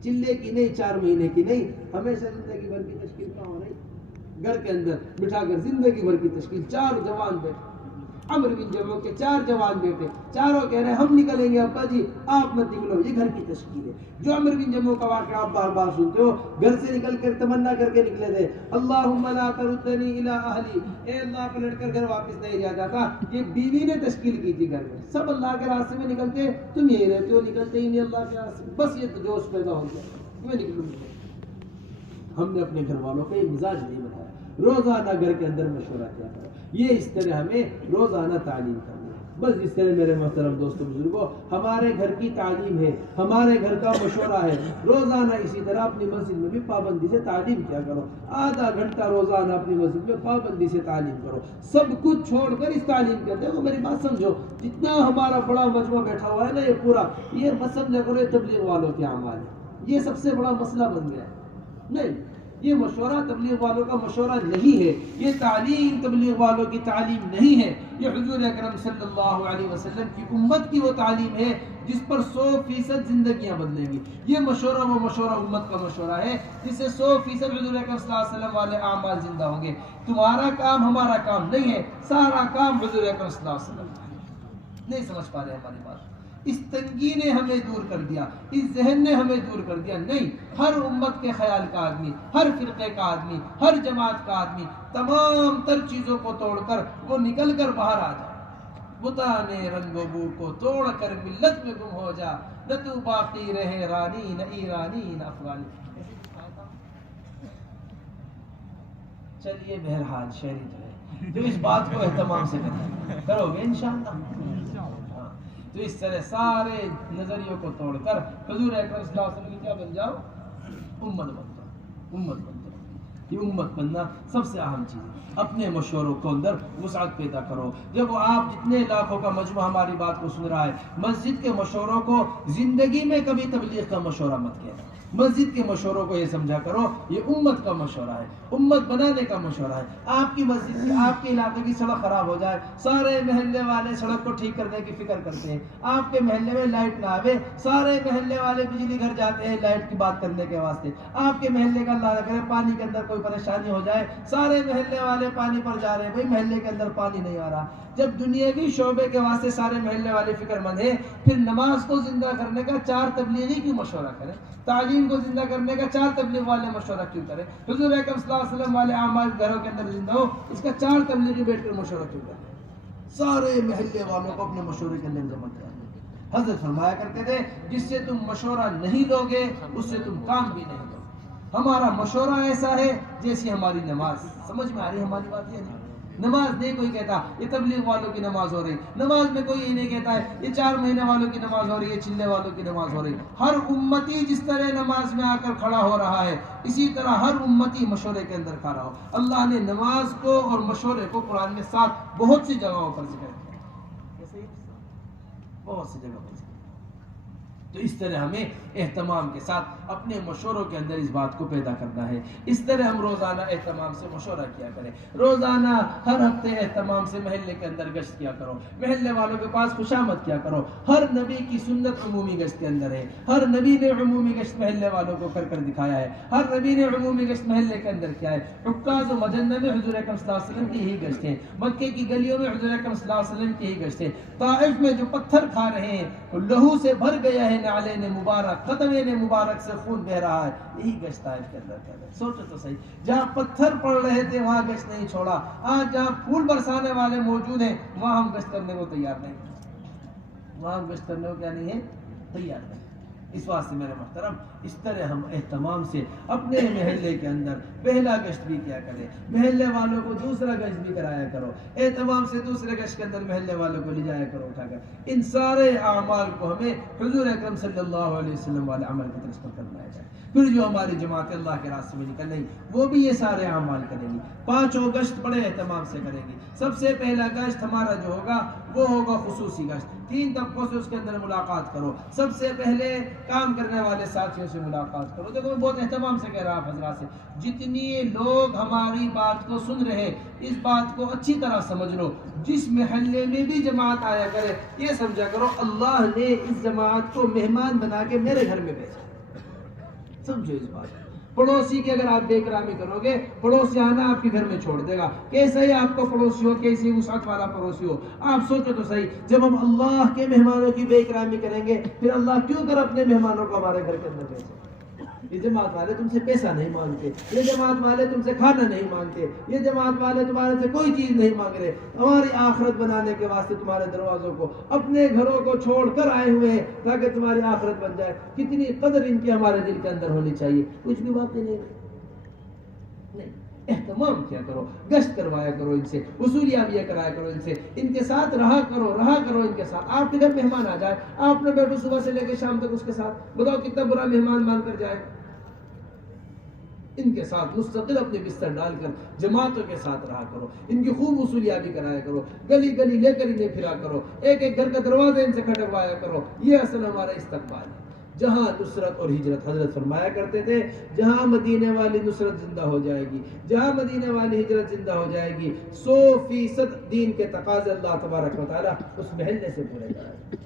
چلے کی نہیں، 4 مہینے کی نہیں، ہمیشہ زندگی بھر کی تشکیل کہاں ہو رہی؟ گھر کے اندر بٹھا کر زندگی بھر کی تشکیل. 4 جوان بیٹے، عمرو بن جموع کے 4 جوان بیٹے، چاروں کہہ رہے ہیں ہم نکلیں گے ابا جی، آپ مت نکلو. یہ گھر کی تشکیل ہے. جو عمرو بن جموع کا واقعہ آپ بار بار سنتے ہو، گھر سے نکل کر تمنا کر کے نکلے تھے، اللہم لا تردنی الی اہلی، اے اللہ پلٹ کر گھر واپس نہیں جا جاتا. یہ بیوی نے تشکیل کی تھی گھر میں. سب اللہ کے راستے میں نکلتے، تم یہی رہتے ہو، نکلتے ہی نہیں اللہ کے راستے. بس یہ تو جوش پیدا ہو گیا، میں نکلوں گا. ہم نے اپنے گھر والوں کا یہ مزاج نہیں بنایا. روزانہ گھر کے اندر مشورہ کیا کرو. یہ اس طرح ہمیں روزانہ تعلیم کرنی ہے. بس اس طرح میرے محترم دوستو بزرگوں، ہمارے گھر کی تعلیم ہے، ہمارے گھر کا مشورہ ہے. روزانہ اسی طرح اپنی مسجد میں بھی پابندی سے تعلیم کیا کرو. آدھا گھنٹہ روزانہ اپنی مسجد میں پابندی سے تعلیم کرو. سب کچھ چھوڑ کر اس تعلیم کے اندر. میری بات سمجھو، جتنا ہمارا بڑا مجموعہ بیٹھا ہوا ہے نا، یہ پورا، یہ مت سمجھا کرو یہ تبلیغ والوں کے اعمال ہے. یہ سب سے بڑا مسئلہ بن گیا ہے. نہیں، یہ مشورہ تبلیغ والوں کا مشورہ نہیں ہے. یہ تعلیم تبلیغ والوں کی تعلیم نہیں ہے. یہ حضور اکرم صلی اللہ علیہ وسلم کی امت کی وہ تعلیم ہے جس پر 100% زندگیاں بدلیں گی. یہ مشورہ وہ مشورہ امت کا مشورہ ہے جس سے 100% حضور اکرم صلی اللہ علیہ وسلم والے اعمال زندہ ہوں گے. تمہارا کام ہمارا کام نہیں ہے، سارا کام حضور اکرم صلی اللہ علیہ وسلم. نہیں سمجھ پا رہے ہماری بات. اس تنگی نے ہمیں دور کر دیا، اس ذہن نے ہمیں دور کر دیا. نہیں، ہر امت کے خیال کا آدمی، ہر فرقے کا آدمی، ہر جماعت کا آدمی تمام تر چیزوں کو توڑ کر وہ نکل کر باہر آ جائے. بتانے رنگ و بو کو توڑ کر ملت میں گم ہو جا، نہ تو باقی رہے رانی، نہ ایرانی نہ افغانی. چلیے بہرحال شہری جو ہے تو اس بات کو اہتمام سے کرو گے انشاءاللہ. تو اس طرح سارے نظریوں کو توڑ کر حضور اکرم صلی اللہ علیہ وسلم کی کیا بن جاؤ؟ امت بن جاؤ. امت بن جاؤ. یہ امت بننا سب سے اہم چیز ہے. اپنے مشوروں کو اندر وسعت پیدا کرو. جب آپ جتنے لاکھوں کا مجموعہ ہماری بات کو سن رہا ہے، مسجد کے مشوروں کو زندگی میں کبھی تبلیغ کا مشورہ مت کہنا. مسجد کے مشوروں کو یہ سمجھا کرو یہ امت کا مشورہ ہے، امت بنانے کا مشورہ ہے. آپ کی مسجد کی، آپ کے علاقے کی سڑک خراب ہو جائے، سارے محلے والے سڑک کو ٹھیک کرنے کی فکر کرتے ہیں. آپ کے محلے میں لائٹ نہ آوے، سارے محلے والے بجلی گھر جاتے ہیں لائٹ کی بات کرنے کے واسطے. آپ کے محلے کا اللہ نہ کرے پانی کے اندر کوئی پریشانی ہو جائے، سارے محلے والے پانی پر جا رہے ہیں، بھائی محلے کے اندر پانی نہیں آ رہا. جب دنیاوی شعبے کے واسطے سارے محلے والے فکر مند ہیں، پھر نماز کو زندہ کرنے کا 4 تبلیغی کیوں مشورہ کریں؟ تعلیم کو زندہ کرنے کا 4 تبلیغ والے مشورہ کیوں کریں؟ حضور اکرم صلی اللہ علیہ وسلم والے اعمال گھروں کے اندر زندہ ہو، اس کا 4 تبلیغی بیٹھ کر مشورہ کیوں کریں؟ سارے محلے والوں کو اپنے مشورے کے اندر جمع کریں. حضرت فرمایا کرتے تھے جس سے تم مشورہ نہیں دو گے اس سے تم کام بھی نہیں دو. ہمارا مشورہ ایسا ہے جیسی ہماری نماز. سمجھ میں آ رہی ہماری بات؟ یہ نہیں، نماز نہیں کوئی کہتا یہ تبلیغ والوں کی نماز ہو رہی. نماز میں کوئی یہ نہیں کہتا ہے یہ 4 مہینے والوں کی نماز ہو رہی ہے، چلے والوں کی نماز ہو رہی. ہر امتی جس طرح نماز میں آ کر کھڑا ہو رہا ہے، اسی طرح ہر امتی مشورے کے اندر کھڑا ہو. اللہ نے نماز کو اور مشورے کو قرآن میں ساتھ بہت سی جگہوں پر ذکر کیا، بہت سی جگہ پر. تو اس طرح ہمیں اہتمام کے ساتھ اپنے مشوروں کے اندر اس بات کو پیدا کرنا ہے. اس طرح ہم روزانہ اہتمام سے مشورہ کیا کریں. روزانہ ہر ہفتے اہتمام سے محلے کے اندر گشت کیا کرو, محلے والوں کے پاس خوشامد کیا کرو. ہر نبی کی سنت عمومی گشت کے اندر ہے. ہر نبی نے عمومی گشت محلے والوں کو کر دکھایا ہے. ہر نبی نے عمومی گشت محلے کے اندر کیا ہے. حکاز و مجنہ میں حضور اکرم صلی اللہ علیہ وسلم کی ہی گشت ہیں. مکے کی گلیوں میں حضور اکرم صلی اللہ علیہ وسلم کی ہی گشت ہیں. طائف میں جو پتھر کھا رہے ہیں, لہو سے بھر گیا ہے نعلین مبارک, قدمین مبارک سے خون بہ رہا ہے, یہی گشت طائف کے اندر کیا ہے. سوچو تو صحیح, جہاں پتھر پڑ رہے تھے وہاں گشت نہیں چھوڑا. آج جہاں پھول برسانے والے موجود ہیں وہاں ہم گشت کرنے کو تیار نہیں, وہاں ہم گشت کرنے کو کیا نہیں ہے, تیار نہیں. اس واسطے میرے محترم اس طرح ہم اہتمام سے اپنے محلے کے اندر پہلا گشت بھی کیا کریں, محلے والوں کو دوسرا گشت بھی کرایا کرو. اہتمام سے دوسرے گشت کے اندر محلے والوں کو لے جایا کرو اٹھا کر. ان سارے اعمال کو ہمیں حضور اکرم صلی اللہ علیہ وسلم والے عمل کی طرف کرنا ہے. پھر جو ہماری جماعت اللہ کے راستے میں نکل رہی وہ بھی یہ سارے اعمال کریں گی. 5 گشت بڑے اہتمام سے کریں گی. سب سے پہلا گشت ہمارا جو ہوگا وہ ہوگا خصوصی گشت. 3 طبقوں سے اس کے اندر ملاقات کرو. سب سے پہلے کام کرنے والے ساتھیوں سے ملاقات کرو. دیکھو میں بہت اہتمام سے کہہ رہا ہوں حضرات سے, جتنی لوگ ہماری بات کو سن رہے اس بات کو اچھی طرح سمجھ لو. جس محلے میں بھی جماعت آیا کرے یہ سمجھا کرو اللہ نے اس جماعت کو مہمان بنا کے میرے گھر میں بھیجا. سمجھو اس بات. پڑوسی کی اگر آپ بے اکرامی کرو گے پڑوسی آنا آپ کے گھر میں چھوڑ دے گا. کیسا ہی آپ کو پڑوسی ہو, کیسی وسعت والا پڑوسی ہو, آپ سوچو تو صحیح. جب ہم اللہ کے مہمانوں کی بے اکرامی کریں گے پھر اللہ کیوں کر اپنے مہمانوں کو ہمارے گھر کے اندر بھیجے. یہ جماعت والے تم سے پیسہ نہیں مانگتے, یہ جماعت والے تم سے کھانا نہیں مانگتے, یہ جماعت والے تمہارے سے کوئی چیز نہیں مانگ رہے. ہماری آخرت بنانے کے واسطے تمہارے دروازوں کو اپنے گھروں کو چھوڑ کر آئے ہوئے ہیں تاکہ تمہاری آخرت بن جائے. کتنی قدر ان کی ہمارے دل کے اندر ہونی چاہیے. کچھ بھی باتیں نہیں. اہتمام کیا کرو, گشت کروایا کرو ان سے, وصولیابیاں کرایا کرو ان سے, ان کے ساتھ رہا کرو ان کے ساتھ. آپ کے گھر مہمان آ جائے, آپ نے بیٹھو صبح سے لے کے شام تک اس کے ساتھ, بتاؤ کتنا برا مہمان مان کر جائے. ان کے ساتھ مستقل اپنے بستر ڈال کر جماعتوں کے ساتھ رہا کرو. ان کی خوب وصولیابی کرایا کرو, گلی گلی لے کر انہیں پھرا کرو, ایک ایک گھر کا دروازہ ان سے کھٹکوایا کرو. یہ اصل ہمارا استقبال ہے. جہاں نصرت اور ہجرت, حضرت فرمایا کرتے تھے جہاں مدینے والی نصرت زندہ ہو جائے گی, جہاں مدینے والی ہجرت زندہ ہو جائے گی, 100% دین کے تقاضے اللہ تبارک و تعالیٰ اس محلے سے پورے کرائے.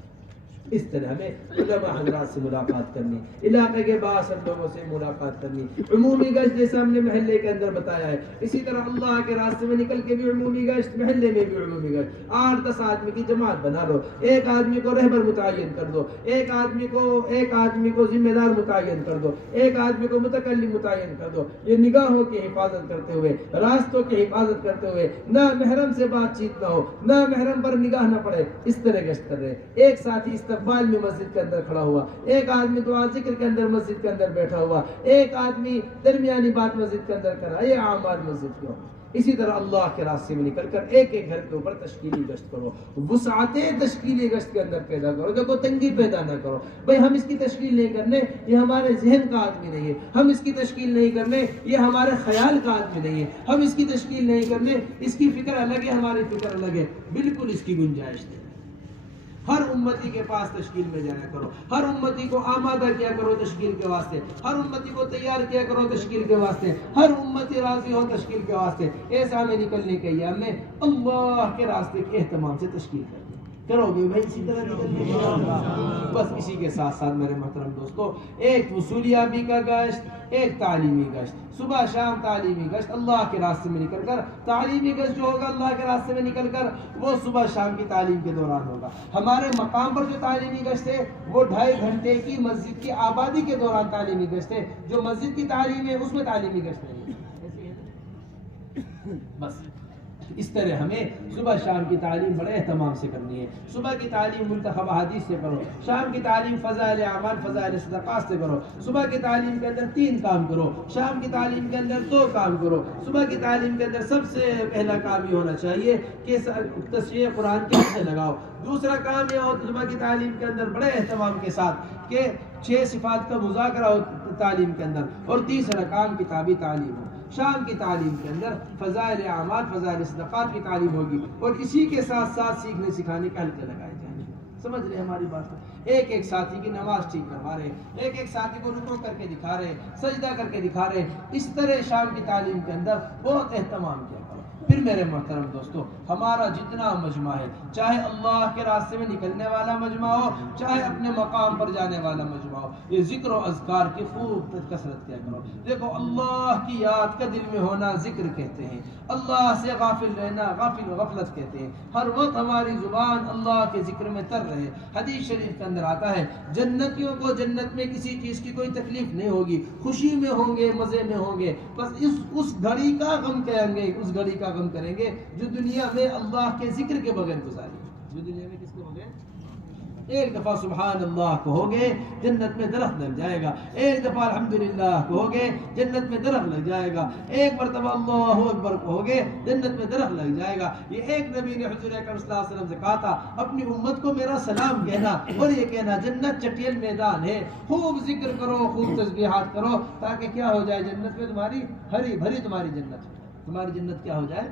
اس طرح ہمیں علماء حضرات سے ملاقات کرنی, علاقے کے بااثر لوگوں سے ملاقات کرنی. عمومی گشت جیسے ہم نے محلے کے اندر بتایا ہے, اسی طرح اللہ کے راستے میں نکل کے بھی عمومی گشت, محلے میں بھی عمومی گشت. 8-10 آدمی کی جماعت بنا لو, ایک آدمی کو رہبر متعین کر دو, ایک آدمی کو ذمہ دار متعین کر دو, ایک آدمی کو متکلم متعین کر دو. یہ نگاہوں کی حفاظت کرتے ہوئے, راستوں کی حفاظت کرتے ہوئے, نہ محرم سے بات چیت نہ ہو, نہ محرم پر نگاہ نہ پڑے, اس طرح گشت کر رہے. ایک ساتھی استقبال میں مسجد کے اندر کھڑا ہوا, ایک آدمی دعا ذکر کے اندر مسجد کے اندر بیٹھا ہوا, ایک آدمی درمیانی بات مسجد کے اندر کرا. یہ اعمال مسجد کے ہوں. اسی طرح اللہ کے راستے میں نکل کر ایک ایک گھر کے اوپر تشکیلی گشت کرو. وسعتیں تشکیلی گشت کے اندر پیدا کرو. دیکھو تنگی پیدا نہ کرو. بھائی ہم اس کی تشکیل نہیں کرنے, یہ ہمارے ذہن کا آدمی نہیں ہے. ہم اس کی تشکیل نہیں کرنے, یہ ہمارے خیال کا آدمی نہیں ہے. ہم اس کی تشکیل نہیں کرنے, اس کی فکر الگ ہے, ہماری فکر الگ ہے. بالکل اس کی گنجائش نہیں. ہر امتی کے پاس تشکیل میں جایا کرو, ہر امتی کو آمادہ کیا کرو تشکیل کے واسطے, ہر امتی کو تیار کیا کرو تشکیل کے واسطے, ہر امتی راضی ہو تشکیل کے واسطے. ایسا ہمیں نکلنے کے ایام میں اللہ کے راستے کے اہتمام سے تشکیل کرو گے بھائی. اسی طرح نکلنے کے بس اسی کے ساتھ ساتھ میرے محترم دوستو, ایک وصولیابی کا گشت, ایک تعلیمی گشت. صبح شام تعلیمی گشت اللہ کے راستے میں نکل کر, تعلیمی گشت جو ہوگا اللہ کے راستے میں نکل کر وہ صبح شام کی تعلیم کے دوران ہوگا. ہمارے مقام پر جو تعلیمی گشت ہے وہ 2.5 گھنٹے کی مسجد کی آبادی کے دوران تعلیمی گشت ہے. جو مسجد کی تعلیم ہے اس میں تعلیمی گشت نہیں ہے. بس اس طرح ہمیں صبح شام کی تعلیم بڑے اہتمام سے کرنی ہے. صبح کی تعلیم منتخب حدیث سے کرو, شام کی تعلیم فضائل اعمال فضائل صدقات سے کرو. صبح کی تعلیم کے اندر 3 کام کرو, شام کی تعلیم کے اندر 2 کام کرو. صبح کی تعلیم کے اندر سب سے پہلا کام یہ ہونا چاہیے کہ تشریح قرآن کے سے لگاؤ. دوسرا کام یہ ہو صبح کی تعلیم کے اندر بڑے اہتمام کے ساتھ کہ 6 صفات کا مذاکرہ ہو تعلیم کے اندر, اور تیسرا کام کتابی تعلیم ہو. شام کی تعلیم کے اندر فضائل اعمال فضائل صدقات کی تعلیم ہوگی, اور اسی کے ساتھ ساتھ سیکھنے سکھانے کے حلقے لگائے جائیں گے. سمجھ رہے ہماری بات؟ ایک ایک ساتھی کی نماز ٹھیک کروا رہے، ایک ایک ساتھی کو رکوع کر کے دکھا رہے، سجدہ کر کے دکھا رہے. اس طرح شام کی تعلیم کے اندر بہت اہتمام کیا کرو. پھر میرے محترم دوستو، ہمارا جتنا مجمع ہے، چاہے اللہ کے راستے میں نکلنے والا مجمع ہو، چاہے اپنے مقام پر جانے والا مجمع ہو، یہ ذکر و اذکار کی خوب کثرت کیا کرو. دیکھو اللہ کی یاد کا دل میں ہونا ذکر کہتے ہیں، اللہ سے غافل رہنا غافل و غفلت کہتے ہیں. ہر وقت ہماری زبان اللہ کے ذکر میں تر رہے. حدیث شریف کے اندر آتا ہے جنتیوں کو جنت میں کسی چیز کی کوئی تکلیف نہیں ہوگی، خوشی میں ہوں گے، مزے میں ہوں گے. بس اس گھڑی کا غم کریں گے، اس گھڑی کا غم کریں گے جو دنیا میں اللہ کے ذکر کے بغیر گزاری. جو دنیا میں کس کے بغیر؟ ایک دفعہ سبحان اللہ کہو گے جنت میں درخت لگ جائے گا، ایک دفعہ الحمدللہ کہو گے جنت میں درخت لگ جائے گا، ایک مرتبہ اللہ اکبر کہو گے جنت میں درخت لگ جائے گا. یہ ایک نبی نے حضور اکرم صلی اللہ علیہ وسلم سے کہا تھا اپنی امت کو میرا سلام کہنا اور یہ کہنا جنت چٹیل میدان ہے، خوب ذکر کرو، خوب تسبیحات کرو، تاکہ کیا ہو جائے جنت میں تمہاری ہری بھری تمہاری جنت کیا ہو جائے؟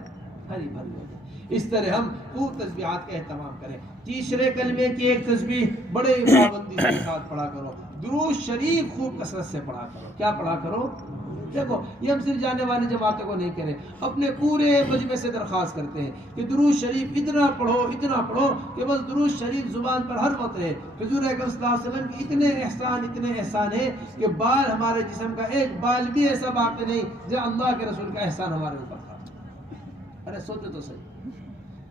ہری بھری ہو جائے. اس طرح ہم خوب تسبیحات کا اہتمام کریں. تیسرے کلمے کی ایک تسبیح بڑے پابندی کے ساتھ پڑھا کرو. درود شریف خوب کثرت سے پڑھا کرو. کیا پڑھا کرو؟ دیکھو یہ ہم صرف جانے والی جماعتوں کو نہیں کہہ رہے، اپنے پورے مجمع سے درخواست کرتے ہیں کہ درود شریف اتنا پڑھو کہ بس درود شریف زبان پر ہر وقت رہے. حضور اکرم صلی اللہ علیہ وسلم کے اتنے احسان ہے کہ بال ہمارے جسم کا ایک بال بھی ایسا باقی نہیں جو اللہ کے رسول کا احسان ہمارے اوپر تھا. ارے سوچے تو صحیح.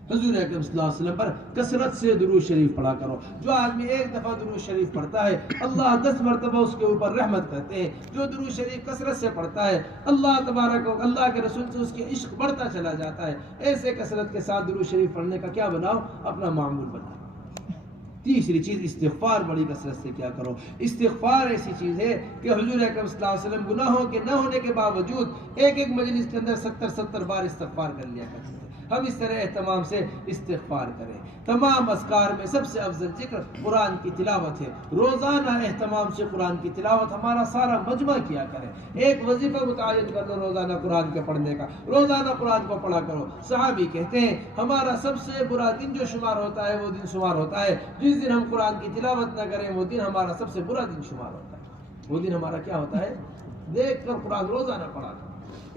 حضور اکرم صلی اللہ علیہ وسلم پر کثرت سے درود شریف پڑھا کرو. جو آدمی ایک دفعہ درود شریف پڑھتا ہے اللہ 10 مرتبہ اس کے اوپر رحمت کرتے ہیں. جو درود شریف کثرت سے پڑھتا ہے اللہ تبارک و اللہ کے رسول سے اس کے عشق بڑھتا چلا جاتا ہے. ایسے کثرت کے ساتھ درود شریف پڑھنے کا کیا بناؤ؟ اپنا معمول بناؤ. تیسری چیز استغفار بڑی کثرت سے کیا کرو. استغفار ایسی چیز ہے کہ حضور اکرم صلی اللہ علیہ وسلم گناہوں کے نہ ہونے کے باوجود ایک مجلس کے اندر 70 بار استغفار کر لیا کرتے ہیں. ہم اس طرح اہتمام سے استغفار کریں. تمام اذکار میں سب سے افضل ذکر قرآن کی تلاوت ہے. روزانہ اہتمام سے قرآن کی تلاوت ہمارا سارا مجمع کیا کریں. ایک وظیفہ متعین کر لو روزانہ قرآن کے پڑھنے کا. روزانہ قرآن کو پڑھا کرو. صحابی کہتے ہیں ہمارا سب سے برا دن جو شمار ہوتا ہے وہ دن شمار ہوتا ہے جس دن ہم قرآن کی تلاوت نہ کریں. وہ دن ہمارا سب سے برا دن شمار ہوتا ہے. وہ دن ہمارا کیا ہوتا ہے؟ دیکھ کر قرآن روزانہ پڑھا کرو.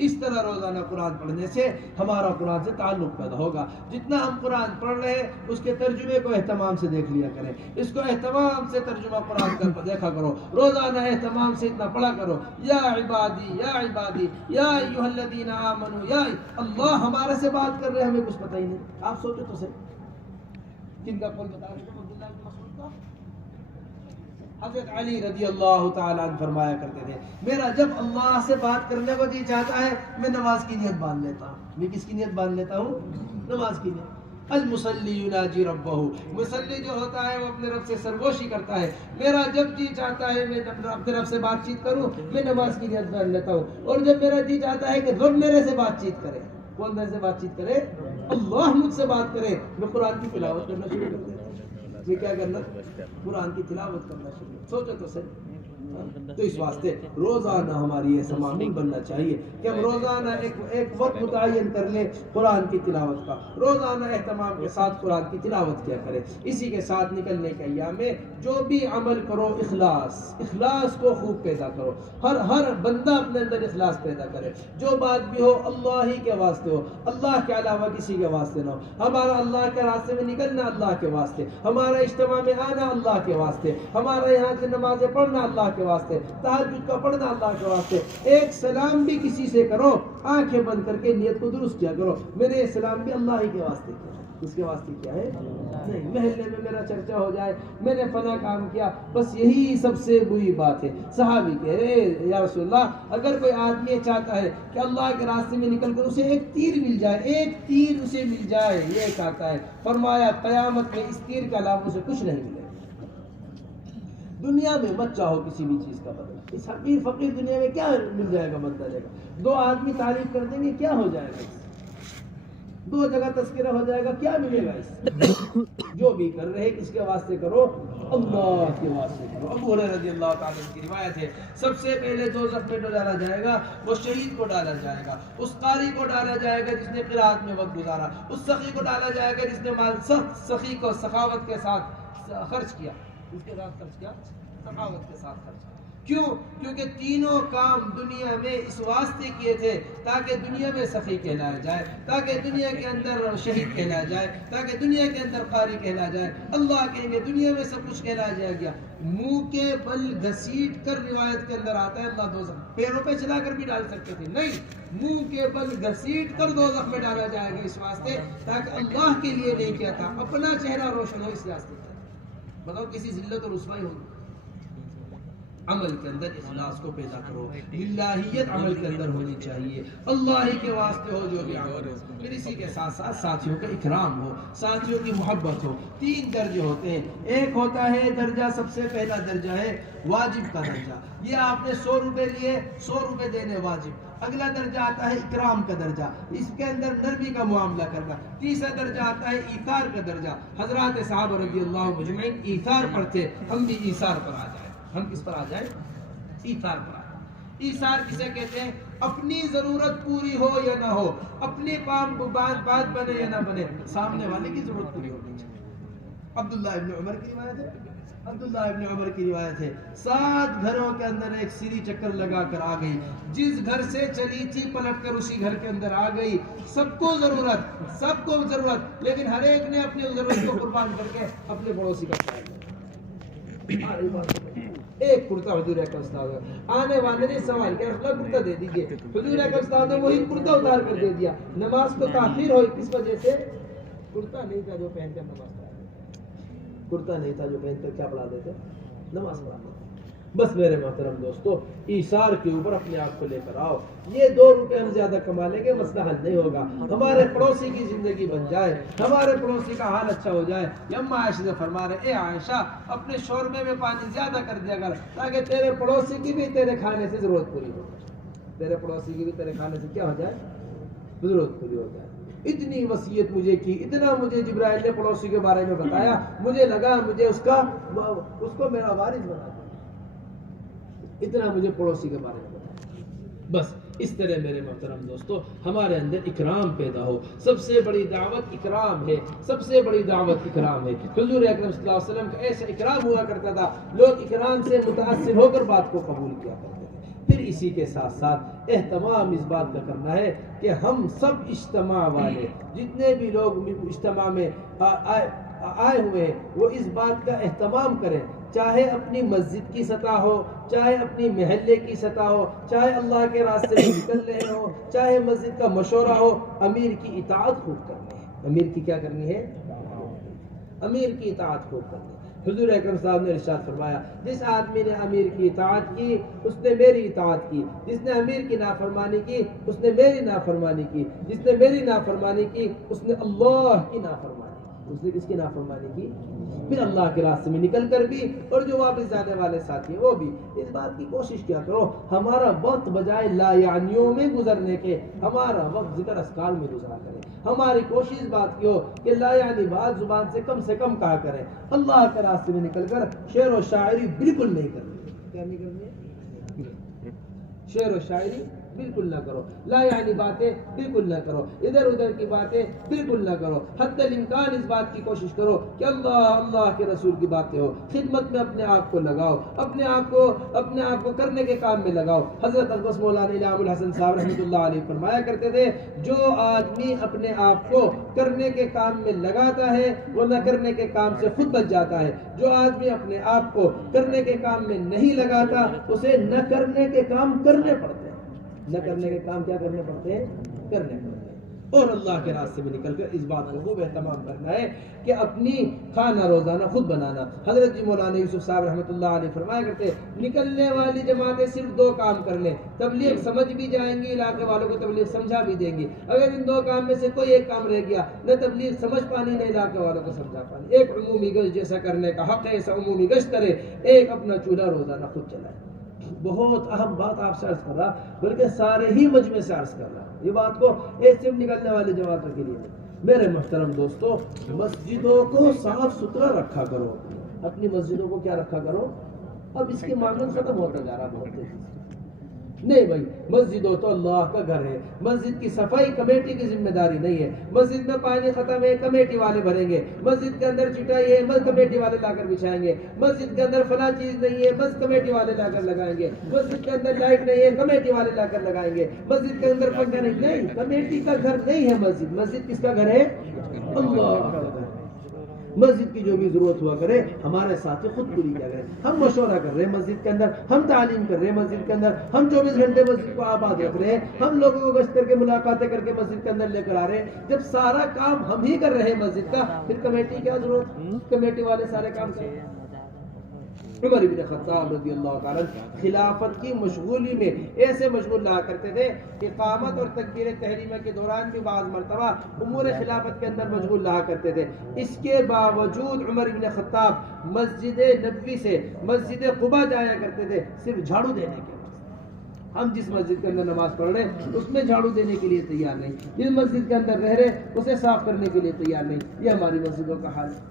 اس طرح روزانہ قرآن پڑھنے سے ہمارا قرآن سے تعلق پیدا ہوگا. جتنا ہم قرآن پڑھ رہے ہیں اس کے ترجمے کو اہتمام سے دیکھ لیا کریں. اس کو اہتمام سے ترجمہ قرآن کا دیکھا کرو. روزانہ اہتمام سے اتنا پڑھا کرو یا عبادی یا ایھا الذین آمنوا. یا اللہ ہمارے سے بات کر رہے ہیں، ہمیں کچھ پتہ ہی نہیں. آپ سوچو تو صحیح کن کا قول بتا رہے ہیں؟ عبداللہ بن مسعود کا. حضرت علی رضی اللہ تعالیٰ عنہ فرمایا کرتے تھے میرا جب اللہ سے بات کرنے کو جی چاہتا ہے میں نماز کی نیت باندھ لیتا ہوں. میں کس کی نیت باندھ لیتا ہوں؟ نماز کی نیت. المصلی یناجی ربہ. مصلی جو ہوتا ہے وہ اپنے رب سے سرگوشی کرتا ہے. میرا جب جی چاہتا ہے میں اپنے رب سے بات چیت کروں میں نماز کی نیت باندھ لیتا ہوں. اور جب میرا جی چاہتا ہے کہ رب میرے سے بات چیت کرے. کون میرے سے بات چیت کرے؟ اللہ مجھ سے بات کرے. میں قرآن کی تلاوت کرنا شروع کر دیتا ہوں. یہ کیا کرنا؟ قرآن کی تلاوت کرنا شروع. سوچو تو صحیح. تو اس واسطے روزانہ ہماری ایسا معمول بننا چاہیے کہ ہم روزانہ ایک وقت متعین کر لیں قرآن کی تلاوت کا. روزانہ اہتمام کے ساتھ قرآن کی تلاوت کیا کریں. اسی کے ساتھ نکلنے کے ایام میں جو بھی عمل کرو اخلاص کو خوب پیدا کرو. ہر بندہ اپنے اندر اخلاص پیدا کرے. جو بات بھی ہو اللہ ہی کے واسطے ہو، اللہ کے علاوہ کسی کے واسطے نہ ہو. ہمارا اللہ کے راستے میں نکلنا اللہ کے واسطے، ہمارا اجتماع میں آنا اللہ کے واسطے، ہمارا یہاں سے نمازیں پڑھنا اللہ کے واسطے، تہجد کا پڑھنا اللہ کے واسطے. ایک سلام بھی کسی سے کرو آنکھیں بند کر کے نیت کو درست کیا کرو میں نے یہ سلام بھی اللہ ہی کے واسطے کیا. اس کے واسطے کیا ہے؟ نہیں محلے میں میرا چرچا ہو جائے میں نے فلاں کام کیا، بس یہی سب سے بری بات ہے. صحابی کہہ رہے یا رسول اللہ اگر کوئی آدمی چاہتا ہے کہ اللہ کے راستے میں نکل کر اسے ایک تیر مل جائے یہ چاہتا ہے. فرمایا قیامت میں اس تیر کے علاوہ اسے کچھ نہیں ملے. دنیا میں مت چاہو کسی بھی چیز کا بدلہ. اس حقیر فقیر دنیا میں کیا مل جائے گا؟ بدلہ جائے گا. 2 آدمی تعریف کر دیں گے کیا ہو جائے گا؟ 2 جگہ تذکرہ ہو جائے گا کیا ملے گا؟ اس جو بھی کر رہے کس کے واسطے کرو؟ اللہ کے واسطے کرو. ابو ہریرہ رضی اللہ تعالیٰ عنہ کی روایت ہے سب سے پہلے دوزخ میں ڈالا جائے گا وہ شہید کو ڈالا جائے گا، اس قاری کو ڈالا جائے گا جس نے قرات میں وقت گزارا، اس سخی کو ڈالا جائے گا جس نے مال سخی کو سخاوت کے ساتھ خرچ کیا، اس کے ساتھ خرچ کیا، سخاوت کے ساتھ خرچ کیا. کیوں؟ کیونکہ تینوں کام دنیا میں اس واسطے کیے تھے تاکہ دنیا میں سخی کہلایا جائے، تاکہ دنیا کے اندر شہید کہلایا جائے، تاکہ دنیا کے اندر قاری کہلایا جائے. اللہ کہیں گے دنیا میں سب کچھ کہلایا جائے گیا. منہ کے بل گھسیٹ کر روایت کے اندر آتا ہے اللہ دوزخ، پیروں پہ چلا کر بھی ڈال سکتے تھے، نہیں، منہ کے بل گھسیٹ کر دوزخ میں ڈالا جائے گا اس واسطے تاکہ اللہ کے لیے نہیں کیا تھا، اپنا چہرہ روشن ہو اس واسطے. بتاؤ کسی ذلت اور رسوائی ہوگی؟ عمل کے اندر اخلاص کو پیدا کرو، للہیت عمل کے اندر ہونی چاہیے، اللہ ہی کے واسطے ہو جو بھی عمل ہو. پھر اسی کے ساتھ ساتھ ساتھیوں کا اکرام ہو، ساتھیوں کی محبت ہو. 3 درجے ہوتے ہیں. ایک ہوتا ہے درجہ، سب سے پہلا درجہ ہے واجب کا درجہ، یہ آپ نے 100 روپے لیے، 100 روپے دینے واجب. اگلا درجہ آتا ہے اکرام کا درجہ، اس کے اندر نرمی کا معاملہ کرنا. تیسرا درجہ آتا ہے ایثار کا درجہ. حضرات صحابہ رضی اللہ مجمعین ایثار پر تھے، ہم بھی ایثار پر آ جائیں. ہم کس پر آ جائیں؟ ایثار پر آ جائیں. ایثار کسے کہتے ہیں؟ اپنی ضرورت پوری ہو یا نہ ہو، اپنے بات بنے یا نہ بنے، سامنے والے کی ضرورت پوری ہونی چاہیے. عبداللہ ابن عمر کی روایت ہے، عبداللہ ابن عمر کی روایت ہے، 7 گھروں کے اندر ایک سری چکر لگا کر آ گئی، جس گھر سے چلی تھی پلٹ کر اسی گھر کے اندر آ گئی. سب کو ضرورت، لیکن ہر ایک نے اپنی ضرورت کو قربان کر کے اپنے پڑوسی کا خیال کیا. ایک کرتا حضور اکرم صلی اللہ علیہ وسلم، آنے والے نے سوال کیا، کرتا دے دیجئے. حضور اکرم صلی اللہ علیہ وسلم نے وہی کرتا اتار کر دے دیا. نماز کو تاخیر ہوئی کس وجہ سے؟ کرتا نہیں تھا جو پہن کر نماز پڑھا دیتے، کرتا نہیں تھا جو پہن کر کیا پڑھا دیتے، نماز پڑھا دیتے. بس میرے محترم دوستو، ایثار کے اوپر اپنے آپ کو لے کر آؤ. یہ 2 روپے ہم زیادہ کما لیں گے، مسئلہ حل نہیں ہوگا. ہمارے پڑوسی کی زندگی بن جائے، ہمارے پڑوسی کا حال اچھا ہو جائے. اما عائشہ سے فرما رہے، اے عائشہ اپنے شوربے میں پانی زیادہ کر دیا کر تاکہ تیرے پڑوسی کی بھی تیرے کھانے سے ضرورت پوری ہو جائے، تیرے پڑوسی کی بھی تیرے کھانے سے کیا ہو جائے، ضرورت پوری ہو جائے. اتنی وصیت مجھے کی، اتنا مجھے جبرائیل نے پڑوسی کے بارے میں بتایا، مجھے لگا مجھے اس کو میرا وارث بنا دیا، اتنا مجھے پڑوسی کے بارے میں بتایا. بس اس طرح میرے محترم دوستو ہمارے اندر اکرام پیدا ہو. سب سے بڑی دعوت اکرام ہے، سب سے بڑی دعوت اکرام ہے. حضور اکرم صلی اللہ علیہ وسلم کا ایسا اکرام ہوا کرتا تھا، لوگ اکرام سے متاثر ہو کر بات کو قبول کیا کرتے تھے. پھر اسی کے ساتھ ساتھ اہتمام اس بات کا کرنا ہے کہ ہم سب اجتماع والے جتنے بھی لوگ اجتماع میں آئے ہوئے ہیں وہ اس بات کا اہتمام کریں، چاہے اپنی مسجد کی سطح ہو، چاہے اپنی محلے کی سطح ہو، چاہے اللہ کے راستے میں نکل رہے ہو، چاہے مسجد کا مشورہ ہو، امیر کی اطاعت خوب کرنی ہے. امیر کی کیا کرنی ہے؟ امیر کی اطاعت خوب کرنی ہے. حضور اکرم صاحب نے ارشاد فرمایا، جس آدمی نے امیر کی اطاعت کی اس نے میری اطاعت کی، جس نے امیر کی نافرمانی کی اس نے میری نافرمانی کی، جس نے میری نافرمانی کی اس نے اللہ کی نافرمانی کی. اس نے کس کی نافرمانی کی؟ پھر اللہ کے راستے میں نکل کر بھی، اور جو واپس جانے والے ساتھی ہیں وہ بھی. اس بات کی کوشش کیا کرو ہمارا وقت بجائے لا یعنیوں میں گزرنے کے ہمارا وقت ذکر اذکار میں گزرا کرے. ہماری کوشش بات کی ہو کہ لا یعنی بات زبان سے کم کہا کریں. اللہ کے راستے میں نکل کر شعر و شاعری بالکل نہیں کرنی. کیا نہیں کرنی ہے؟ شعر و شاعری بالکل نہ کرو، لا یعنی باتیں بالکل نہ کرو، ادھر ادھر کی باتیں بالکل نہ کرو. حتی الامکان اس بات کی کوشش کرو کہ اللہ کے رسول کی باتیں ہو، خدمت میں اپنے آپ کو لگاؤ، اپنے آپ کو کرنے کے کام میں لگاؤ. حضرت اقدس مولانا انعام الحسن صاحب رحمۃ اللہ علیہ فرمایا کرتے تھے، جو آدمی اپنے آپ کو کرنے کے کام میں لگاتا ہے وہ نہ کرنے کے کام سے خود بچ جاتا ہے. جو آدمی اپنے آپ کو کرنے کے کام میں نہیں لگاتا اسے نہ کرنے کے کام کرنے پڑتے ہیں، نہ کرنے کے کام کیا کرنے پڑتے ہیں؟ کرنے پڑتے ہیں. اور اللہ کے راستے میں نکل کر اس بات کو خوب اہتمام کرنا ہے کہ اپنی کھانا روزانہ خود بنانا. حضرت جی مولانا یوسف صاحب رحمۃ اللہ علیہ فرمایا کرتے نکلنے والی جماعتیں صرف 2 کام کر لیں، تبلیغ سمجھ بھی جائیں گی، علاقے والوں کو تبلیغ سمجھا بھی دیں گی. اگر ان 2 کام میں سے کوئی ایک کام رہ گیا، نہ تبلیغ سمجھ پانی نہ علاقے والوں کو سمجھا پانی. ایک عمومی گشت جیسا کرنے کا حق ہے ایسا عمومی گشت کرے، ایک اپنا چولہا روزانہ خود چلائے. بہت اہم بات آپ سے عرض کر رہا، بلکہ سارے ہی مجمع سے عرض کر رہا. یہ بات کو ایسے نکلنے والی جماعتوں کے لیے میرے محترم دوستو، مسجدوں کو صاف ستھرا رکھا کرو. اپنی مسجدوں کو کیا رکھا کرو؟ اب اس کی مانگن ختم ہوتا جا رہا بہت تیزی سے. نہیں بھائی، مسجد ہو تو اللہ کا گھر ہے، مسجد کی صفائی کمیٹی کی ذمہ داری نہیں ہے، مسجد میں پانی ختم ہے کمیٹی والے بھریں گے، مسجد کے اندر چٹائی ہے کمیٹی والے لا کر بچھائیں گے، مسجد کے اندر فلاں چیز نہیں ہے کمیٹی والے لا کر لگائیں گے، مسجد کے اندر لائٹ نہیں ہے کمیٹی والے لا کر لگائیں گے، مسجد کے اندر پنکھا نہیں، کمیٹی کا گھر نہیں ہے مسجد، مسجد کس کا گھر ہے؟ اللہ کا گھر۔ مسجد کی جو بھی ضرورت ہوا کرے ہمارے ساتھی خود پوری کیا کریں، ہم مشورہ کر رہے ہیں مسجد کے اندر، ہم تعلیم کر رہے ہیں مسجد کے اندر، ہم 24 گھنٹے مسجد کو آباد رکھ رہے ہیں، ہم لوگوں کو گشت کر کے ملاقاتیں کر کے مسجد کے اندر لے کر آ رہے ہیں، جب سارا کام ہم ہی کر رہے ہیں مسجد کا، پھر کمیٹی کیا ضرورت؟ کمیٹی والے سارے کام کریں۔ عمر بن خطاب رضی اللہ تعالیٰ خلافت کی مشغولی میں ایسے مشغول رہا کرتے تھے، اقامت اور تکبیر تحریمہ کے دوران بھی بعض مرتبہ امور خلافت کے اندر مشغول رہا کرتے تھے، اس کے باوجود عمر بن خطاب مسجد نبوی سے مسجد قباء جایا کرتے تھے صرف جھاڑو دینے کے لیے۔ ہم جس مسجد کے اندر نماز پڑھ رہے ہیں اس میں جھاڑو دینے کے لیے تیار نہیں، جس مسجد کے اندر رہ رہے اسے صاف کرنے کے لیے تیار نہیں، یہ ہماری مسجدوں کا حال ہے۔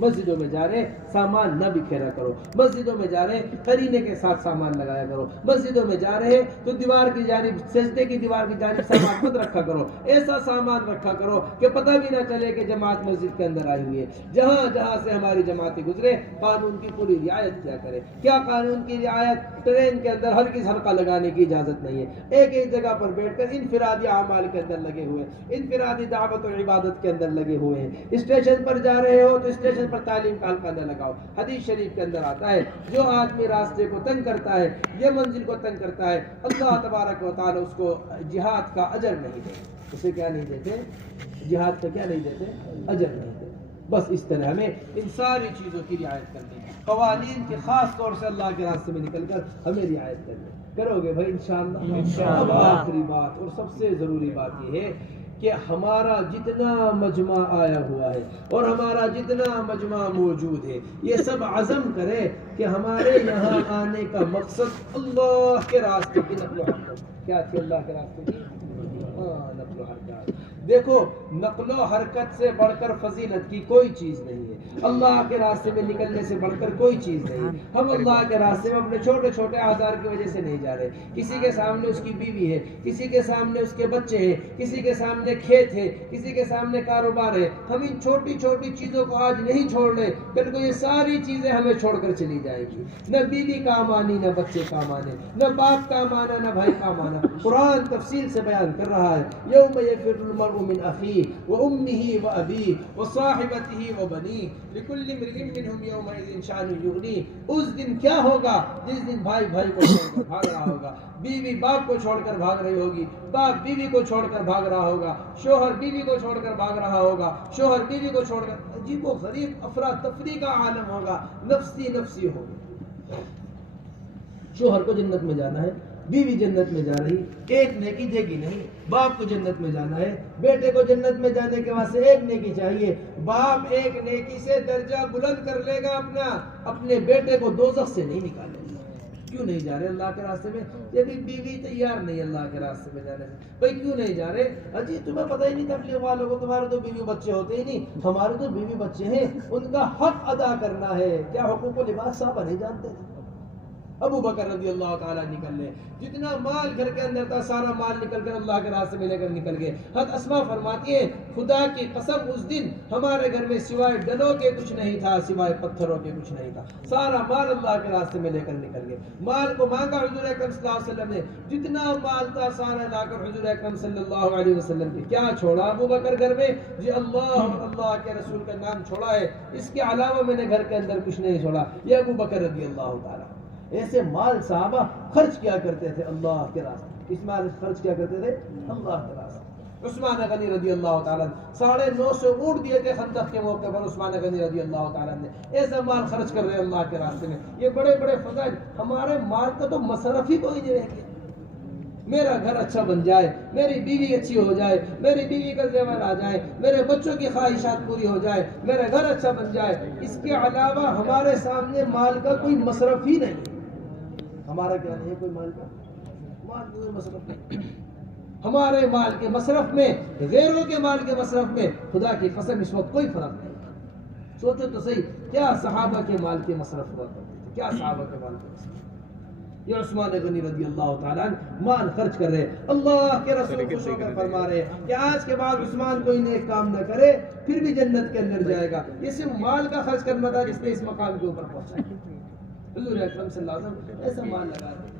مسجدوں میں جا رہے سامان نہ بکھیرا کرو، مسجدوں میں جا رہے قرینے کے ساتھ سامان لگایا کرو، مسجدوں میں جا رہے تو دیوار کی جانب، سجدے کی دیوار کی جانب سامان مت رکھا کرو، ایسا سامان رکھا کرو کہ پتہ بھی نہ چلے کہ جماعت مسجد کے اندر آئی ہوئی ہے۔ جہاں جہاں سے ہماری جماعتیں گزرے قانون کی پوری رعایت کیا کرے۔ کیا قانون کی رعایت؟ ٹرین کے اندر ہر کس حلقہ لگانے کی اجازت نہیں ہے، ایک ایک جگہ پر بیٹھ کر انفرادی اعمال کے اندر لگے ہوئے، انفرادی دعوت و عبادت کے اندر لگے ہوئے ہیں۔ اسٹیشن پر جا رہے ہو تو اسٹیشن پر تعلیم کا حلقہ نہ لگاؤ۔ حدیث شریف کے اندر آتا ہے جو آدمی راستے کو تنگ کرتا ہے، یہ منزل کو تنگ کرتا ہے، اللہ تبارک و تعالی اس کو جہاد کا اجر نہیں دے، اسے کیا نہیں دیتے؟ جہاد کا کیا نہیں دیتے؟ اجر نہیں دیتے۔ بس اس طرح ہمیں ان ساری چیزوں کی رعایت کرنی ہے، قوانین کے خاص طور سے اللہ کے راستے میں نکل کر ہمیں رعایت کرنی ہے۔ کرو گے بھائی انشاءاللہ؟ اب آخری بات اور سب سے ضروری بات یہ ہے کہ ہمارا جتنا مجمع آیا ہوا ہے اور ہمارا جتنا مجمع موجود ہے، یہ سب عزم کرے کہ ہمارے یہاں آنے کا مقصد اللہ کے راستے کی نقل و حرکت۔ کیا تھی اللہ کے راستے کی؟ نقل و حرکت۔ دیکھو، نقل و حرکت سے بڑھ کر فضیلت کی کوئی چیز نہیں ہے، اللہ کے راستے میں نکلنے سے بڑھ کر کوئی چیز نہیں۔ ہم اللہ کے راستے میں اپنے چھوٹے چھوٹے آزار کی وجہ سے نہیں جا رہے، کسی کے سامنے اس کی بیوی ہے، کسی کے سامنے اس کے بچے ہیں، کسی کے سامنے کھیت ہے، کسی کے سامنے کاروبار ہے، ہم ان چھوٹی چھوٹی چیزوں کو آج نہیں چھوڑ رہے، کل کو یہ ساری چیزیں ہمیں چھوڑ کر چلی جائے گی۔ نہ بیوی کام آنی، نہ بچے کام آنے، نہ باپ کام آنا، نہ بھائی کام آنا۔ قرآن تفصیل سے بیان کر رہا ہے، یوم یفر المرء من اخیہ وامہ وابیہ وصاحبتہ وبنیہ لکل امرئ منہم یومئذ شأن یغنیہ۔ اس دن کیا ہوگا؟ جس دن بھائی بھائی کو چھوڑ کر بھاگ رہا ہوگا، بیوی باپ کو چھوڑ کر بھاگ رہی ہوگی، باپ بیوی کو چھوڑ کر بھاگ رہا ہوگا، شوہر بیوی کو چھوڑ کر بھاگ رہا ہوگا، شوہر بیوی کو چھوڑ کر، عجیب و غریب افراتفری کا عالم ہوگا، نفسی نفسی ہوگا۔ شوہر کو جنت میں جانا ہے، بیوی جنت میں جا رہی، ایک نیکی دے گی نہیں۔ باپ کو جنت میں جانا ہے، بیٹے کو جنت میں جانے کے واسطے ایک نیکی چاہیے، باپ ایک نیکی سے درجہ بلند کر لے گا اپنا، اپنے بیٹے کو دوزخ سے نہیں نکالے گا۔ کیوں نہیں جا رہے اللہ کے راستے میں؟ یہ بھی بیوی تیار نہیں اللہ کے راستے میں جانے سے۔ بھائی کیوں نہیں جا رہے؟ اجی تمہیں پتہ ہی نہیں تبلیغ والوں کو، تمہارے تو بیوی بچے ہوتے ہی نہیں، ہمارے تو بیوی بچے ہیں، ان کا حق ادا کرنا ہے۔ کیا حقوق و لباس صاحب نہیں جانتے تھے؟ ابو بکر رضی اللہ تعالیٰ نکل لے، جتنا مال گھر کے اندر تھا سارا مال نکل کر اللہ کے راستے میں لے کر نکل گئے۔ حضرت اسماء فرماتی ہیں خدا کی قسم اس دن ہمارے گھر میں سوائے ڈلوں کے کچھ نہیں تھا، سوائے پتھروں کے کچھ نہیں تھا، سارا مال اللہ کے راستے میں لے کر نکل گئے۔ مال کو مانگا حضور اکرم صلی اللہ علیہ وسلم نے، جتنا مال تھا سارا لا کر حضور اکرم صلی اللہ علیہ وسلم کی کیا چھوڑا ابو بکر گھر میں؟ جی اللہ اور اللہ کے رسول کا نام چھوڑا ہے، اس کے علاوہ میں نے گھر کے اندر کچھ نہیں چھوڑا۔ یہ ابو بکر رضی اللہ تعالیٰ ایسے مال صحابہ خرچ کیا کرتے تھے اللہ کے راستے۔ اس مال خرچ کیا کرتے تھے اللہ کے راستے۔ عثمان غنی رضی اللہ تعالیٰ 950 اونٹ دیے تھے خندق کے موقع پر، عثمان غنی رضی اللہ تعالیٰ نے ایسا مال خرچ کر رہے اللہ کے راستے میں۔ یہ بڑے بڑے فضائل، ہمارے مال کا تو مصرف ہی کوئی نہیں رہ گیا۔ میرا گھر اچھا بن جائے، میری بیوی اچھی ہو جائے، میری بیوی کا زیور آ جائے، میرے بچوں کی خواہشات پوری ہو جائے، میرا گھر اچھا بن جائے، اس کے علاوہ ہمارے سامنے مال کا کوئی مصرف ہی نہیں۔ ہمارا کیا نہیں ہے کوئی مال کا کوئی مصرف نہیں۔ ہمارے مال کے مصرف میں، غیروں کے مال کے مصرف میں خدا کی قسم اس وقت کوئی فرق نہیں۔ سوچو تو صحیح، کیا صحابہ کے مال کے مصرف ہوا کرتے تھے، کیا صحابہ کے مال کے مصرف۔ یہ عثمان غنی رضی اللہ تعالیٰ عنہ مال خرچ کر رہے، اللہ کے رسول خوش ہو کر فرما رہے کہ آج کے بعد عثمان کوئی نیک کام نہ کرے پھر بھی جنت کے اندر جائے گا۔ یہ صرف مال کا خرچ کرنا تھا جس نے اس مقام کے اوپر پہنچا۔ حضور اکرم صلی اللہ علیہ وسلم ایسا مال لگا دیا۔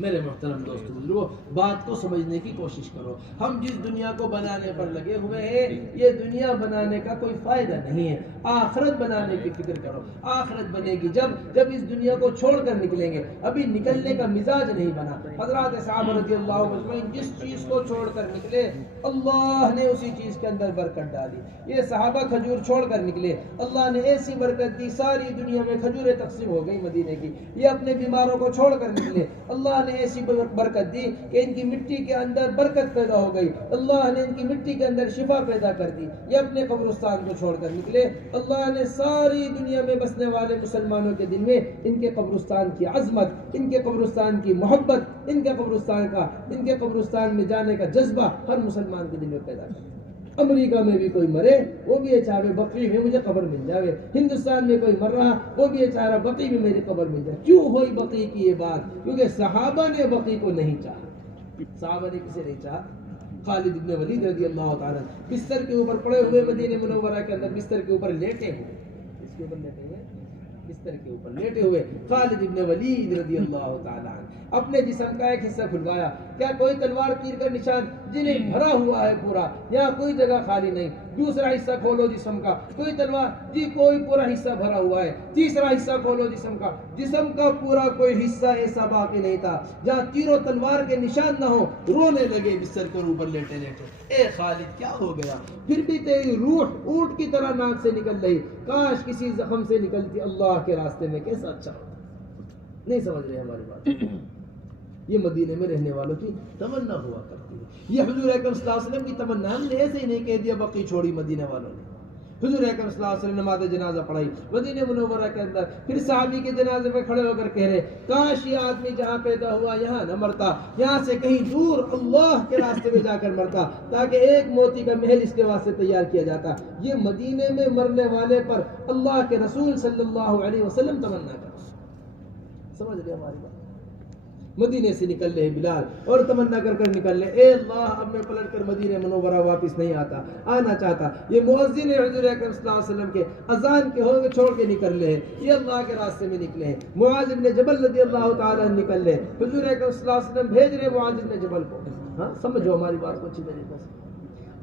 میرے محترم دوستو بزرگو، بات کو سمجھنے کی کوشش کرو۔ ہم جس دنیا کو بنانے پر لگے ہوئے ہیں، یہ دنیا بنانے کا کوئی فائدہ نہیں ہے، آخرت بنانے کی فکر کرو۔ آخرت بنے گی جب اس دنیا کو چھوڑ کر نکلیں گے، ابھی نکلنے کا مزاج نہیں بنا۔ حضرات صحابہ رضی اللہ عنہ جس چیز کو چھوڑ کر نکلے اللہ نے اسی چیز کے اندر برکت ڈالی۔ یہ صحابہ کھجور چھوڑ کر نکلے، اللہ نے ایسی برکت دی، ساری دنیا میں کھجوریں تقسیم ہو گئی مدینے کی۔ یہ اپنے بیماروں کو چھوڑ کر نکلے، اللہ نے ایسی برکت دی کہ ان کی مٹی کے اندر برکت پیدا ہو گئی، اللہ نے ان کی مٹی کے اندر شفا پیدا کر دی۔ یہ اپنے قبرستان کو چھوڑ کر نکلے، اللہ نے ساری دنیا میں بسنے والے مسلمانوں کے دل میں ان کے قبرستان کی عظمت، ان کے قبرستان کی محبت، ان کے قبرستان میں جانے کا جذبہ ہر مسلمان کے دل میں پیدا کر دیا۔ امریکہ میں بھی کوئی مرے وہ بھی یہ چاہے بقی میں مجھے قبر مل جائے، ہندوستان میں کوئی مر رہا وہ بھی یہ چاہ رہا بقی میں میری قبر مل جائے۔ کیوں ہوئی بقی کی یہ بات؟ کیونکہ صحابہ نے بقی کو نہیں چاہا۔ صحابہ نے کسے نہیں چاہا؟ خالد بن ولید رضی اللہ تعالیٰ بستر کے اوپر پڑے ہوئے مدینہ منورہ کے اندر بستر کے اوپر لیٹے ہوئے، اس کے اوپر لیٹے ہوئے، بستر کے اوپر لیٹے ہوئے خالد بن ولید رضی اللہ تعالیٰ اپنے جسم کا ایک حصہ کھلوایا۔ کیا کوئی تلوار تیر کا نشان؟ جنہیں بھرا ہوا ہے پورا، یہاں کوئی جگہ خالی نہیں۔ دوسرا حصہ کھولو جسم کا، کوئی تلوار جی کوئی پورا حصہ بھرا ہوا ہے۔ تیسرا حصہ کھولو جسم کا پورا کوئی حصہ ایسا باقی نہیں تھا جہاں تیر و تلوار کے نشان نہ ہو۔ رونے لگے بستر کے اوپر لیٹے لیٹے، اے خالد کیا ہو گیا؟ پھر بھی تیری روح اونٹ کی طرح ناک سے نکل رہی، کاش کسی زخم سے نکلتی اللہ کے راستے میں، کیسا اچھا ہوتا۔ نہیں سمجھ رہے ہماری بات؟ یہ مدینے میں رہنے والوں کی تمنا ہوا کرتی ہے۔ یہ حضور اکرم صلی اللہ علیہ وسلم کی تمنا، ہم نے ایسے ہی نہیں کہہ دیا بقی چھوڑی مدینے والوں نے۔ حضور اکرم صلی اللہ علیہ وسلم نماز جنازہ پڑھائی مدینہ منورہ کے اندر، پھر صحابی کے جنازے پہ کھڑے ہو کر کہہ رہے کاش یہ آدمی جہاں پیدا ہوا یہاں نہ مرتا، یہاں سے کہیں دور اللہ کے راستے میں جا کر مرتا تاکہ ایک موتی کا محل اس کے واسطے تیار کیا جاتا۔ یہ مدینے میں مرنے والے پر اللہ کے رسول صلی اللہ علیہ وسلم تمنا کر، سمجھ رہے ہماری بات؟ مدینے سے نکل رہے بلال اور تمنا کر کر نکل رہے، اے اللہ اب میں پلٹ کر مدینہ منورہ واپس نہیں آنا چاہتا۔ یہ مؤذن حضور اکرم صلی اللہ علیہ وسلم کے اذان کے ہوں گے چھوڑ کے نکل رہے ہیں، یہ اللہ کے راستے میں نکلے ہیں۔ معاذ بن جبل رضی اللہ تعالیٰ نکل رہے، حضور اکرم صلی اللہ علیہ وسلم بھیج رہے معاذ بن جبل کو۔ ہاں سمجھو ہماری بات کو اچھی طریقے سے،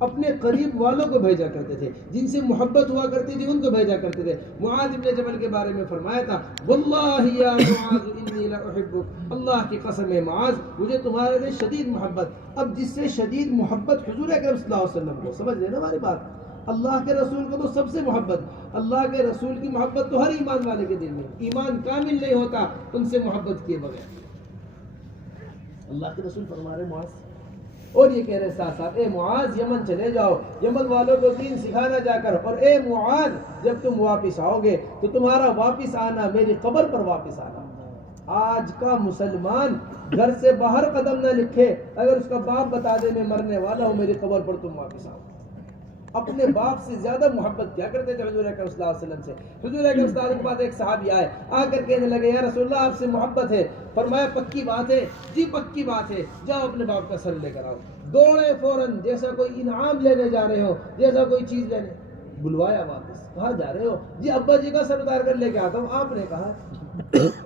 اپنے قریب والوں کو بھیجا کرتے تھے، جن سے محبت ہوا کرتی تھی ان کو بھیجا کرتے تھے۔ معاذ بن جبل کے بارے میں فرمایا تھا واللہ یا معاذ انی لاحبک، اللہ کی قسم ہے معاذ مجھے تمہارے سے شدید محبت۔ اب جس سے شدید محبت حضور اکرم صلی اللہ علیہ وسلم کو، سمجھ رہے نا ہماری بات؟ اللہ کے رسول کو تو سب سے محبت، اللہ کے رسول کی محبت تو ہر ایمان والے کے دل میں، ایمان کامل نہیں ہوتا ان سے محبت کیے بغیر۔ اللہ کے رسول فرما رہے معاذ، اور یہ کہہ رہے ساتھ ساتھ اے معاذ یمن چلے جاؤ، یمن والوں کو دین سکھانا جا کر، اور اے معاذ جب تم واپس آؤ گے تو تمہارا واپس آنا میری قبر پر واپس آنا۔ آج کا مسلمان گھر سے باہر قدم نہ لکھے اگر اس کا باپ بتا دے میں مرنے والا ہوں میری قبر پر تم واپس آؤ۔ اپنے باپ سے زیادہ محبت کیا کرتے تھے حضور اکرم صلی اللہ علیہ وسلم سے۔ حضور اکرم صلی اللہ علیہ وسلم کے پاس ایک صحابی آئے، آ کر کہنے لگے یا رسول اللہ آپ سے محبت ہے۔ فرمایا پکی بات ہے؟ جی پکی بات ہے، جاؤ اپنے باپ کا سر لے کر آؤ۔ دوڑے فوراً جیسا کوئی انعام لینے جا رہے ہو، جیسا کوئی چیز لینے، بلوایا واپس، کہاں جا رہے ہو؟ جی ابا جی کا سر اتار کر لے کے آتا ہوں۔ آپ نے کہا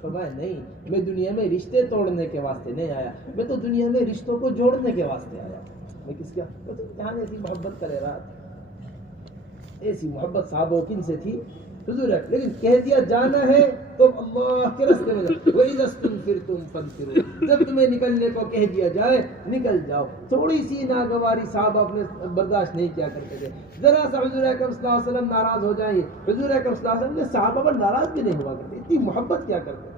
فرمایا نہیں، میں دنیا میں رشتے توڑنے کے واسطے نہیں آیا، میں تو دنیا میں رشتوں کو جوڑنے کے واسطے آیا۔ میں کس کا؟ جہاں ایسی محبت کرے رہا، ایسی محبت صحابہ کن سے تھی؟ حضور ہے، لیکن کہہ دیا جانا ہے تو اللہ کے راستے میں جاؤ۔ وَإِذَا اسْتُنفِرْتُمْ فَانفِرُوا، جب تمہیں نکلنے کو کہہ دیا جائے نکل جاؤ۔ تھوڑی سی ناگواری صحابہ اپنے برداشت نہیں کیا کرتے تھے، ذرا سا حضور اکرم صلی اللہ علیہ وسلم ناراض ہو جائیں، حضور اکرم صلی اللہ علیہ وسلم نے صحابہ پر ناراض بھی نہیں ہوا کرتے، اتنی محبت کیا کرتے۔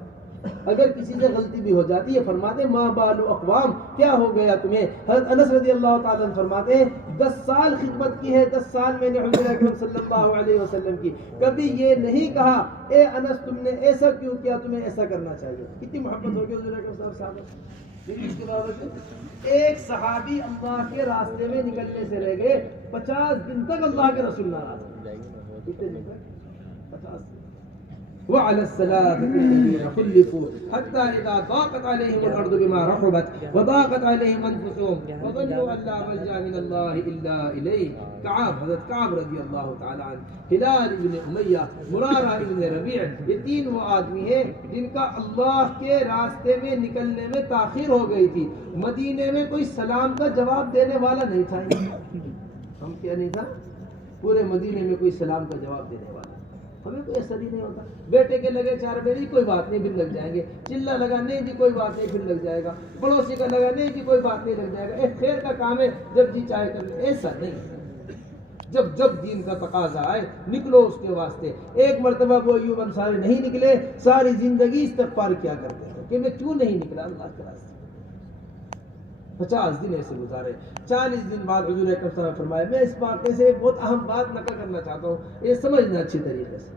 اگر کسی سے غلطی بھی ہو جاتی ہے فرماتے ما بال اقوام، کیا ہو گیا تمہیں؟ حضرت انس رضی اللہ تعالیٰ عنہ فرماتے ہیں 10 سال خدمت کی ہے، 10 سال میں نے حضور اکرم صلی اللہ علیہ وسلم کی، کبھی یہ نہیں کہا اے انس تم نے ایسا کیوں کیا، تمہیں ایسا کرنا چاہیے۔ کتنی محبت ہوگی حضور اکرم صلی اللہ علیہ وسلم۔ لیکن اس کے باوجود ایک صحابی اللہ کے راستے میں نکلنے سے رہ گئے، 50 دن تک اللہ کے رسول ناراض۔ کتنے دن تک؟ 50 دن۔ وعلى الثلاثة الذين خلفوا حتى إذا ضاقت عليهم الأرض بما رحبت وضاقت عليهم أنفسهم وظنوا أن لا ملجأ من الله إلا إليه. حضرت کعب رضی اللہ تعالی عنہ، ہلال ابن امیہ، مرارہ ابن ربیع، یہ تین وہ آدمی ہیں جن کا اللہ کے راستے میں نکلنے میں تاخیر ہو گئی تھی. مدینے میں کوئی سلام کا جواب دینے والا نہیں تھا. ہم کیا نہیں تھا؟ پورے مدینے میں کوئی سلام کا جواب دینے والا. ہمیں کوئی اثر ہی نہیں ہوتا. بیٹے کے لگے 4 بجے کوئی بات نہیں، پھر لگ جائیں گے. چلا لگا نہیں جی کوئی بات نہیں، پھر لگ جائے گا. پڑوسی کا لگا نہیں جی کوئی بات نہیں، لگ جائے گا. ایک خیر کا کام ہے، جب جی چاہے کر لیں. ایسا نہیں. جب دین کا تقاضا آئے نکلو اس کے واسطے. ایک مرتبہ وہ ایوب انصاری نہیں نکلے، ساری زندگی استغفار کیا کرتے تھے کہ میں کیوں نہیں نکلا اللہ کے راستے. 50 دن ایسے گزارے. 40 دن بعد حضور اکرم صلی اللہ علیہ وسلم نے فرمایا، میں اس واقعے سے ایک بہت اہم بات نقل کرنا چاہتا ہوں، یہ سمجھنا اچھی طریقے سے.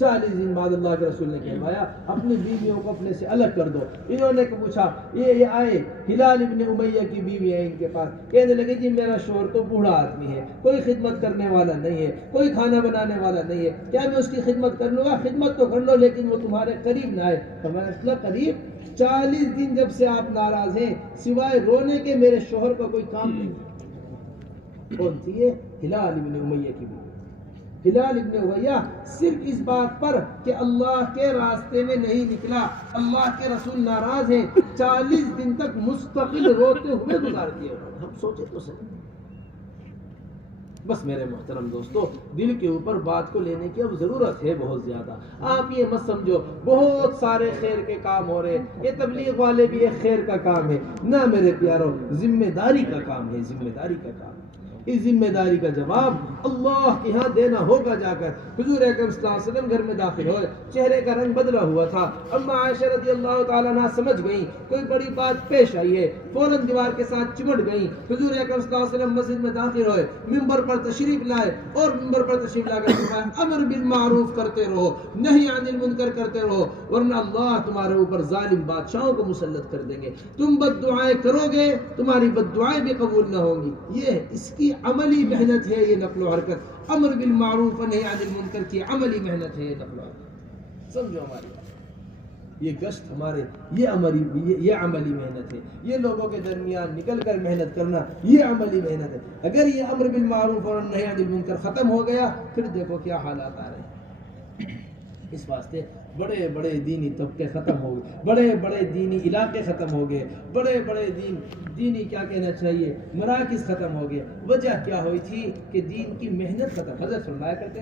40 دن بعد اللہ کے رسول نے کہوایا اپنی بیویوں کو اپنے سے الگ کر دو. انہوں نے پوچھا، یہ آئے ہلال ابن امیہ کی بیوی ہے ان کے پاس، کہنے لگے جی میرا شوہر تو بوڑھا آدمی ہے، کوئی خدمت کرنے والا نہیں ہے، کوئی کھانا بنانے والا نہیں ہے، کیا میں اس کی خدمت کر لوں گا؟ خدمت تو کر لو لیکن وہ تمہارے قریب نہ آئے. فرمایا قریب؟ 40 دن جب سے آپ ناراض ہیں سوائے رونے کے میرے شوہر کا کوئی کام نہیں. کون تھی یہ؟ ہلال ابن امیہ کی بیوی. ہلال ابن امیہ صرف اس بات پر کہ اللہ کے راستے میں نہیں نکلا، اللہ کے رسول ناراض ہیں، 40 دن تک مستقل روتے ہوئے گزار دیے. ہم سوچے تو صحیح. بس میرے محترم دوستو، دل کے اوپر بات کو لینے کی اب ضرورت ہے بہت زیادہ. آپ یہ مت سمجھو بہت سارے خیر کے کام ہو رہے، یہ تبلیغ والے بھی ایک خیر کا کام ہے. نہ میرے پیارو، ذمہ داری کا کام ہے، ذمہ داری کا کام. اس ذمہ داری کا جواب اللہ کے ہاں دینا ہوگا. جا کر حضور اکرم صلی اللہ علیہ وسلم گھر میں داخل ہوئے، چہرے کا رنگ بدلا ہوا تھا. اما عائشہ رضی اللہ تعالیٰ عنہ سمجھ گئیں کوئی بڑی بات پیش آئی ہے، فوراً دیوار کے ساتھ چمٹ گئیں. حضور اکرم صلی اللہ علیہ وسلم مسجد میں داخل ہوئے، ممبر پر تشریف لائے اور ممبر پر تشریف لا کر فرمایا امر بالمعروف کرتے رہو، نہی عن المنکر کرتے رہو، ورنہ اللہ تمہارے اوپر ظالم بادشاہوں کو مسلط کر دیں گے. تم بد دعائیں کرو گے، تمہاری بد دعائیں بھی قبول نہ ہوں گی. یہ اس کی عملی محنت ہے، یہ نقل و حرکت. امر بالمعروف نہی عن المنکر کی عملی محنت ہے، یہ نقل و حرکت. سمجھو ہماری بات. یہ گشت ہمارے یہ عملی محنت ہے. یہ لوگوں کے درمیان نکل کر محنت کرنا یہ عملی محنت ہے. اگر یہ امر بالمعروف اور نہی عن المنکر ختم ہو گیا پھر دیکھو کیا حالات آ رہے ہیں. اس واسطے بڑے بڑے دینی طبقے ختم ہو گئے، بڑے بڑے دینی علاقے ختم ہو گئے، بڑے بڑے دینی کیا کہنا چاہیے مراکز ختم ہو گئے. وجہ کیا ہوئی تھی کہ دین کی محنت ختم. حضرت فرمایا کرتے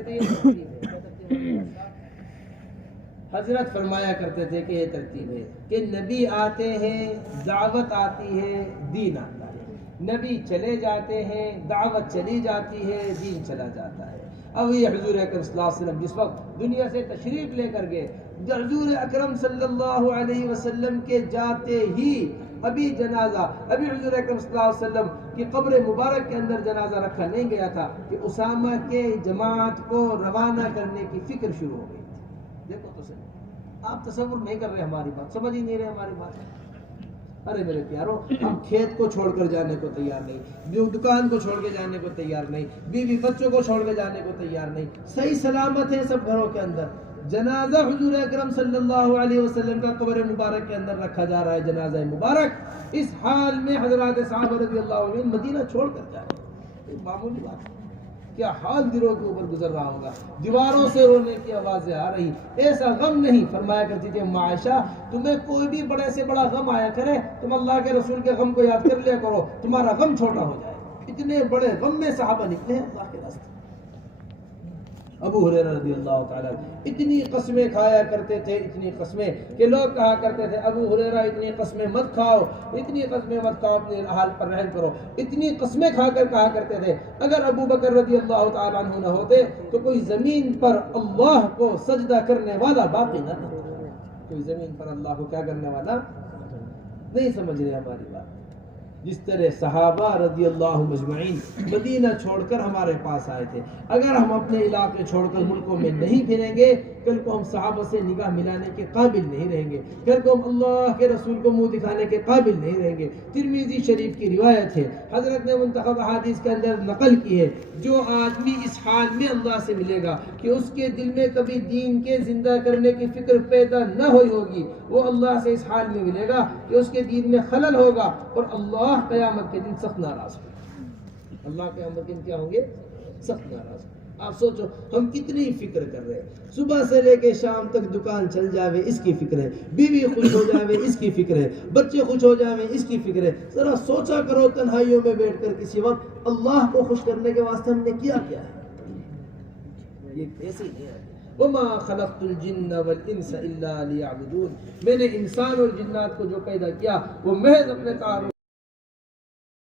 تھے کہ یہ ترتیب ہے کہ نبی آتے ہیں، دعوت آتی ہے، دین آتا ہے. نبی چلے جاتے ہیں، دعوت چلی جاتی ہے، دین چلا جاتا ہے. اب یہ حضور اکرم صلی اللہ علیہ وسلم جس وقت دنیا سے تشریف لے کر گئے، حضور اکرم صلی اللہ علیہ وسلم کے جاتے ہی ابھی حضور اکرم صلی اللہ علیہ وسلم کی قبر مبارک کے اندر جنازہ رکھا نہیں گیا تھا کہ اسامہ کے جماعت کو روانہ کرنے کی فکر شروع ہو گئی. دیکھو تو صحیح، آپ تصور نہیں کر رہے ہماری بات، سمجھ ہی نہیں رہے ہماری بات. ارے میرے پیارو، ہم کھیت کو چھوڑ کر جانے کو تیار نہیں، دکان کو چھوڑ کے جانے کو تیار نہیں، بیوی بچوں کو چھوڑ کے جانے کو تیار نہیں. صحیح سلامت ہے سب گھروں کے اندر. جنازہ حضور اکرم صلی اللہ علیہ وسلم کا قبر مبارک کے اندر رکھا جا رہا ہے. جنازہ مبارک اس حال میں حضرات صحابہ رضی اللہ عنہ مدینہ چھوڑ کر جائے. ایک معمولی بات، کیا حال دلوں کے اوپر گزر رہا ہوگا. دیواروں سے رونے کی آوازیں آ رہی. ایسا غم نہیں. فرمایا کرتی تھی عائشہ تمہیں کوئی بھی بڑے سے بڑا غم آیا کرے تم اللہ کے رسول کے غم کو یاد کر لیا کرو، تمہارا غم چھوٹا ہو جائے. اتنے بڑے غم میں صحابہ نکلے ہیں اللہ کے راستے. ابو ہریرہ رضی اللہ تعالیٰ اتنی قسمیں کھایا کرتے تھے، اتنی قسمیں کہ لوگ کہا کرتے تھے ابو ہریرہ اتنی قسمیں مت کھاؤ، اتنی قسمیں مت کھاؤ، اپنے حال پر رحم کرو. اتنی قسمیں کھا کر کہا کرتے تھے اگر ابو بکر رضی اللہ تعالیٰ عنہ نہ ہوتے تو کوئی زمین پر اللہ کو سجدہ کرنے والا باقی نہ تھا. کوئی زمین پر اللہ کو کیا کرنے والا نہیں. سمجھ رہے ہماری بات. جس طرح صحابہ رضی اللہ مجمعین مدینہ چھوڑ کر ہمارے پاس آئے تھے، اگر ہم اپنے علاقے چھوڑ کر ملکوں میں نہیں پھریں گے کل کو ہم صحابہ سے نگاہ ملانے کے قابل نہیں رہیں گے، کل کو ہم اللہ کے رسول کو منہ دکھانے کے قابل نہیں رہیں گے۔ ترمذی شریف کی روایت ہے، حضرت نے منتخب احادیث کے اندر نقل کی ہے، جو آدمی اس حال میں اللہ سے ملے گا کہ اس کے دل میں کبھی دین کے زندہ کرنے کی فکر پیدا نہ ہوئی ہوگی، وہ اللہ سے اس حال میں ملے گا کہ اس کے دین میں خلل ہوگا، اور اللہ قیامت کے دن سخت ناراض ہوگا۔ اللہ قیامت کے دن کیا ہوں گے؟ سخت ناراض ہوگا۔ آپ سوچو ہم کتنی فکر کر رہے ہیں، صبح سے لے کے شام تک دکان چل جاوے اس کی فکر ہے، بیوی خوش ہو جاوے اس کی فکر ہے، بچے خوش ہو جاوے اس کی فکر ہے۔ ذرا سوچا کرو تنہائیوں میں بیٹھ کر کسی وقت اللہ کو خوش کرنے کے واسطے ہم نے کیا کیا ہے؟ یہ ایسے ہی نہیں ہے۔ وَمَا خَلَقْتُ الْجِنَّ وَالْإِنسَ إِلَّا لِيَعْبُدُونَ، میں نے انسان اور جنات کو جو پیدا کیا وہ محض اپنے تعارف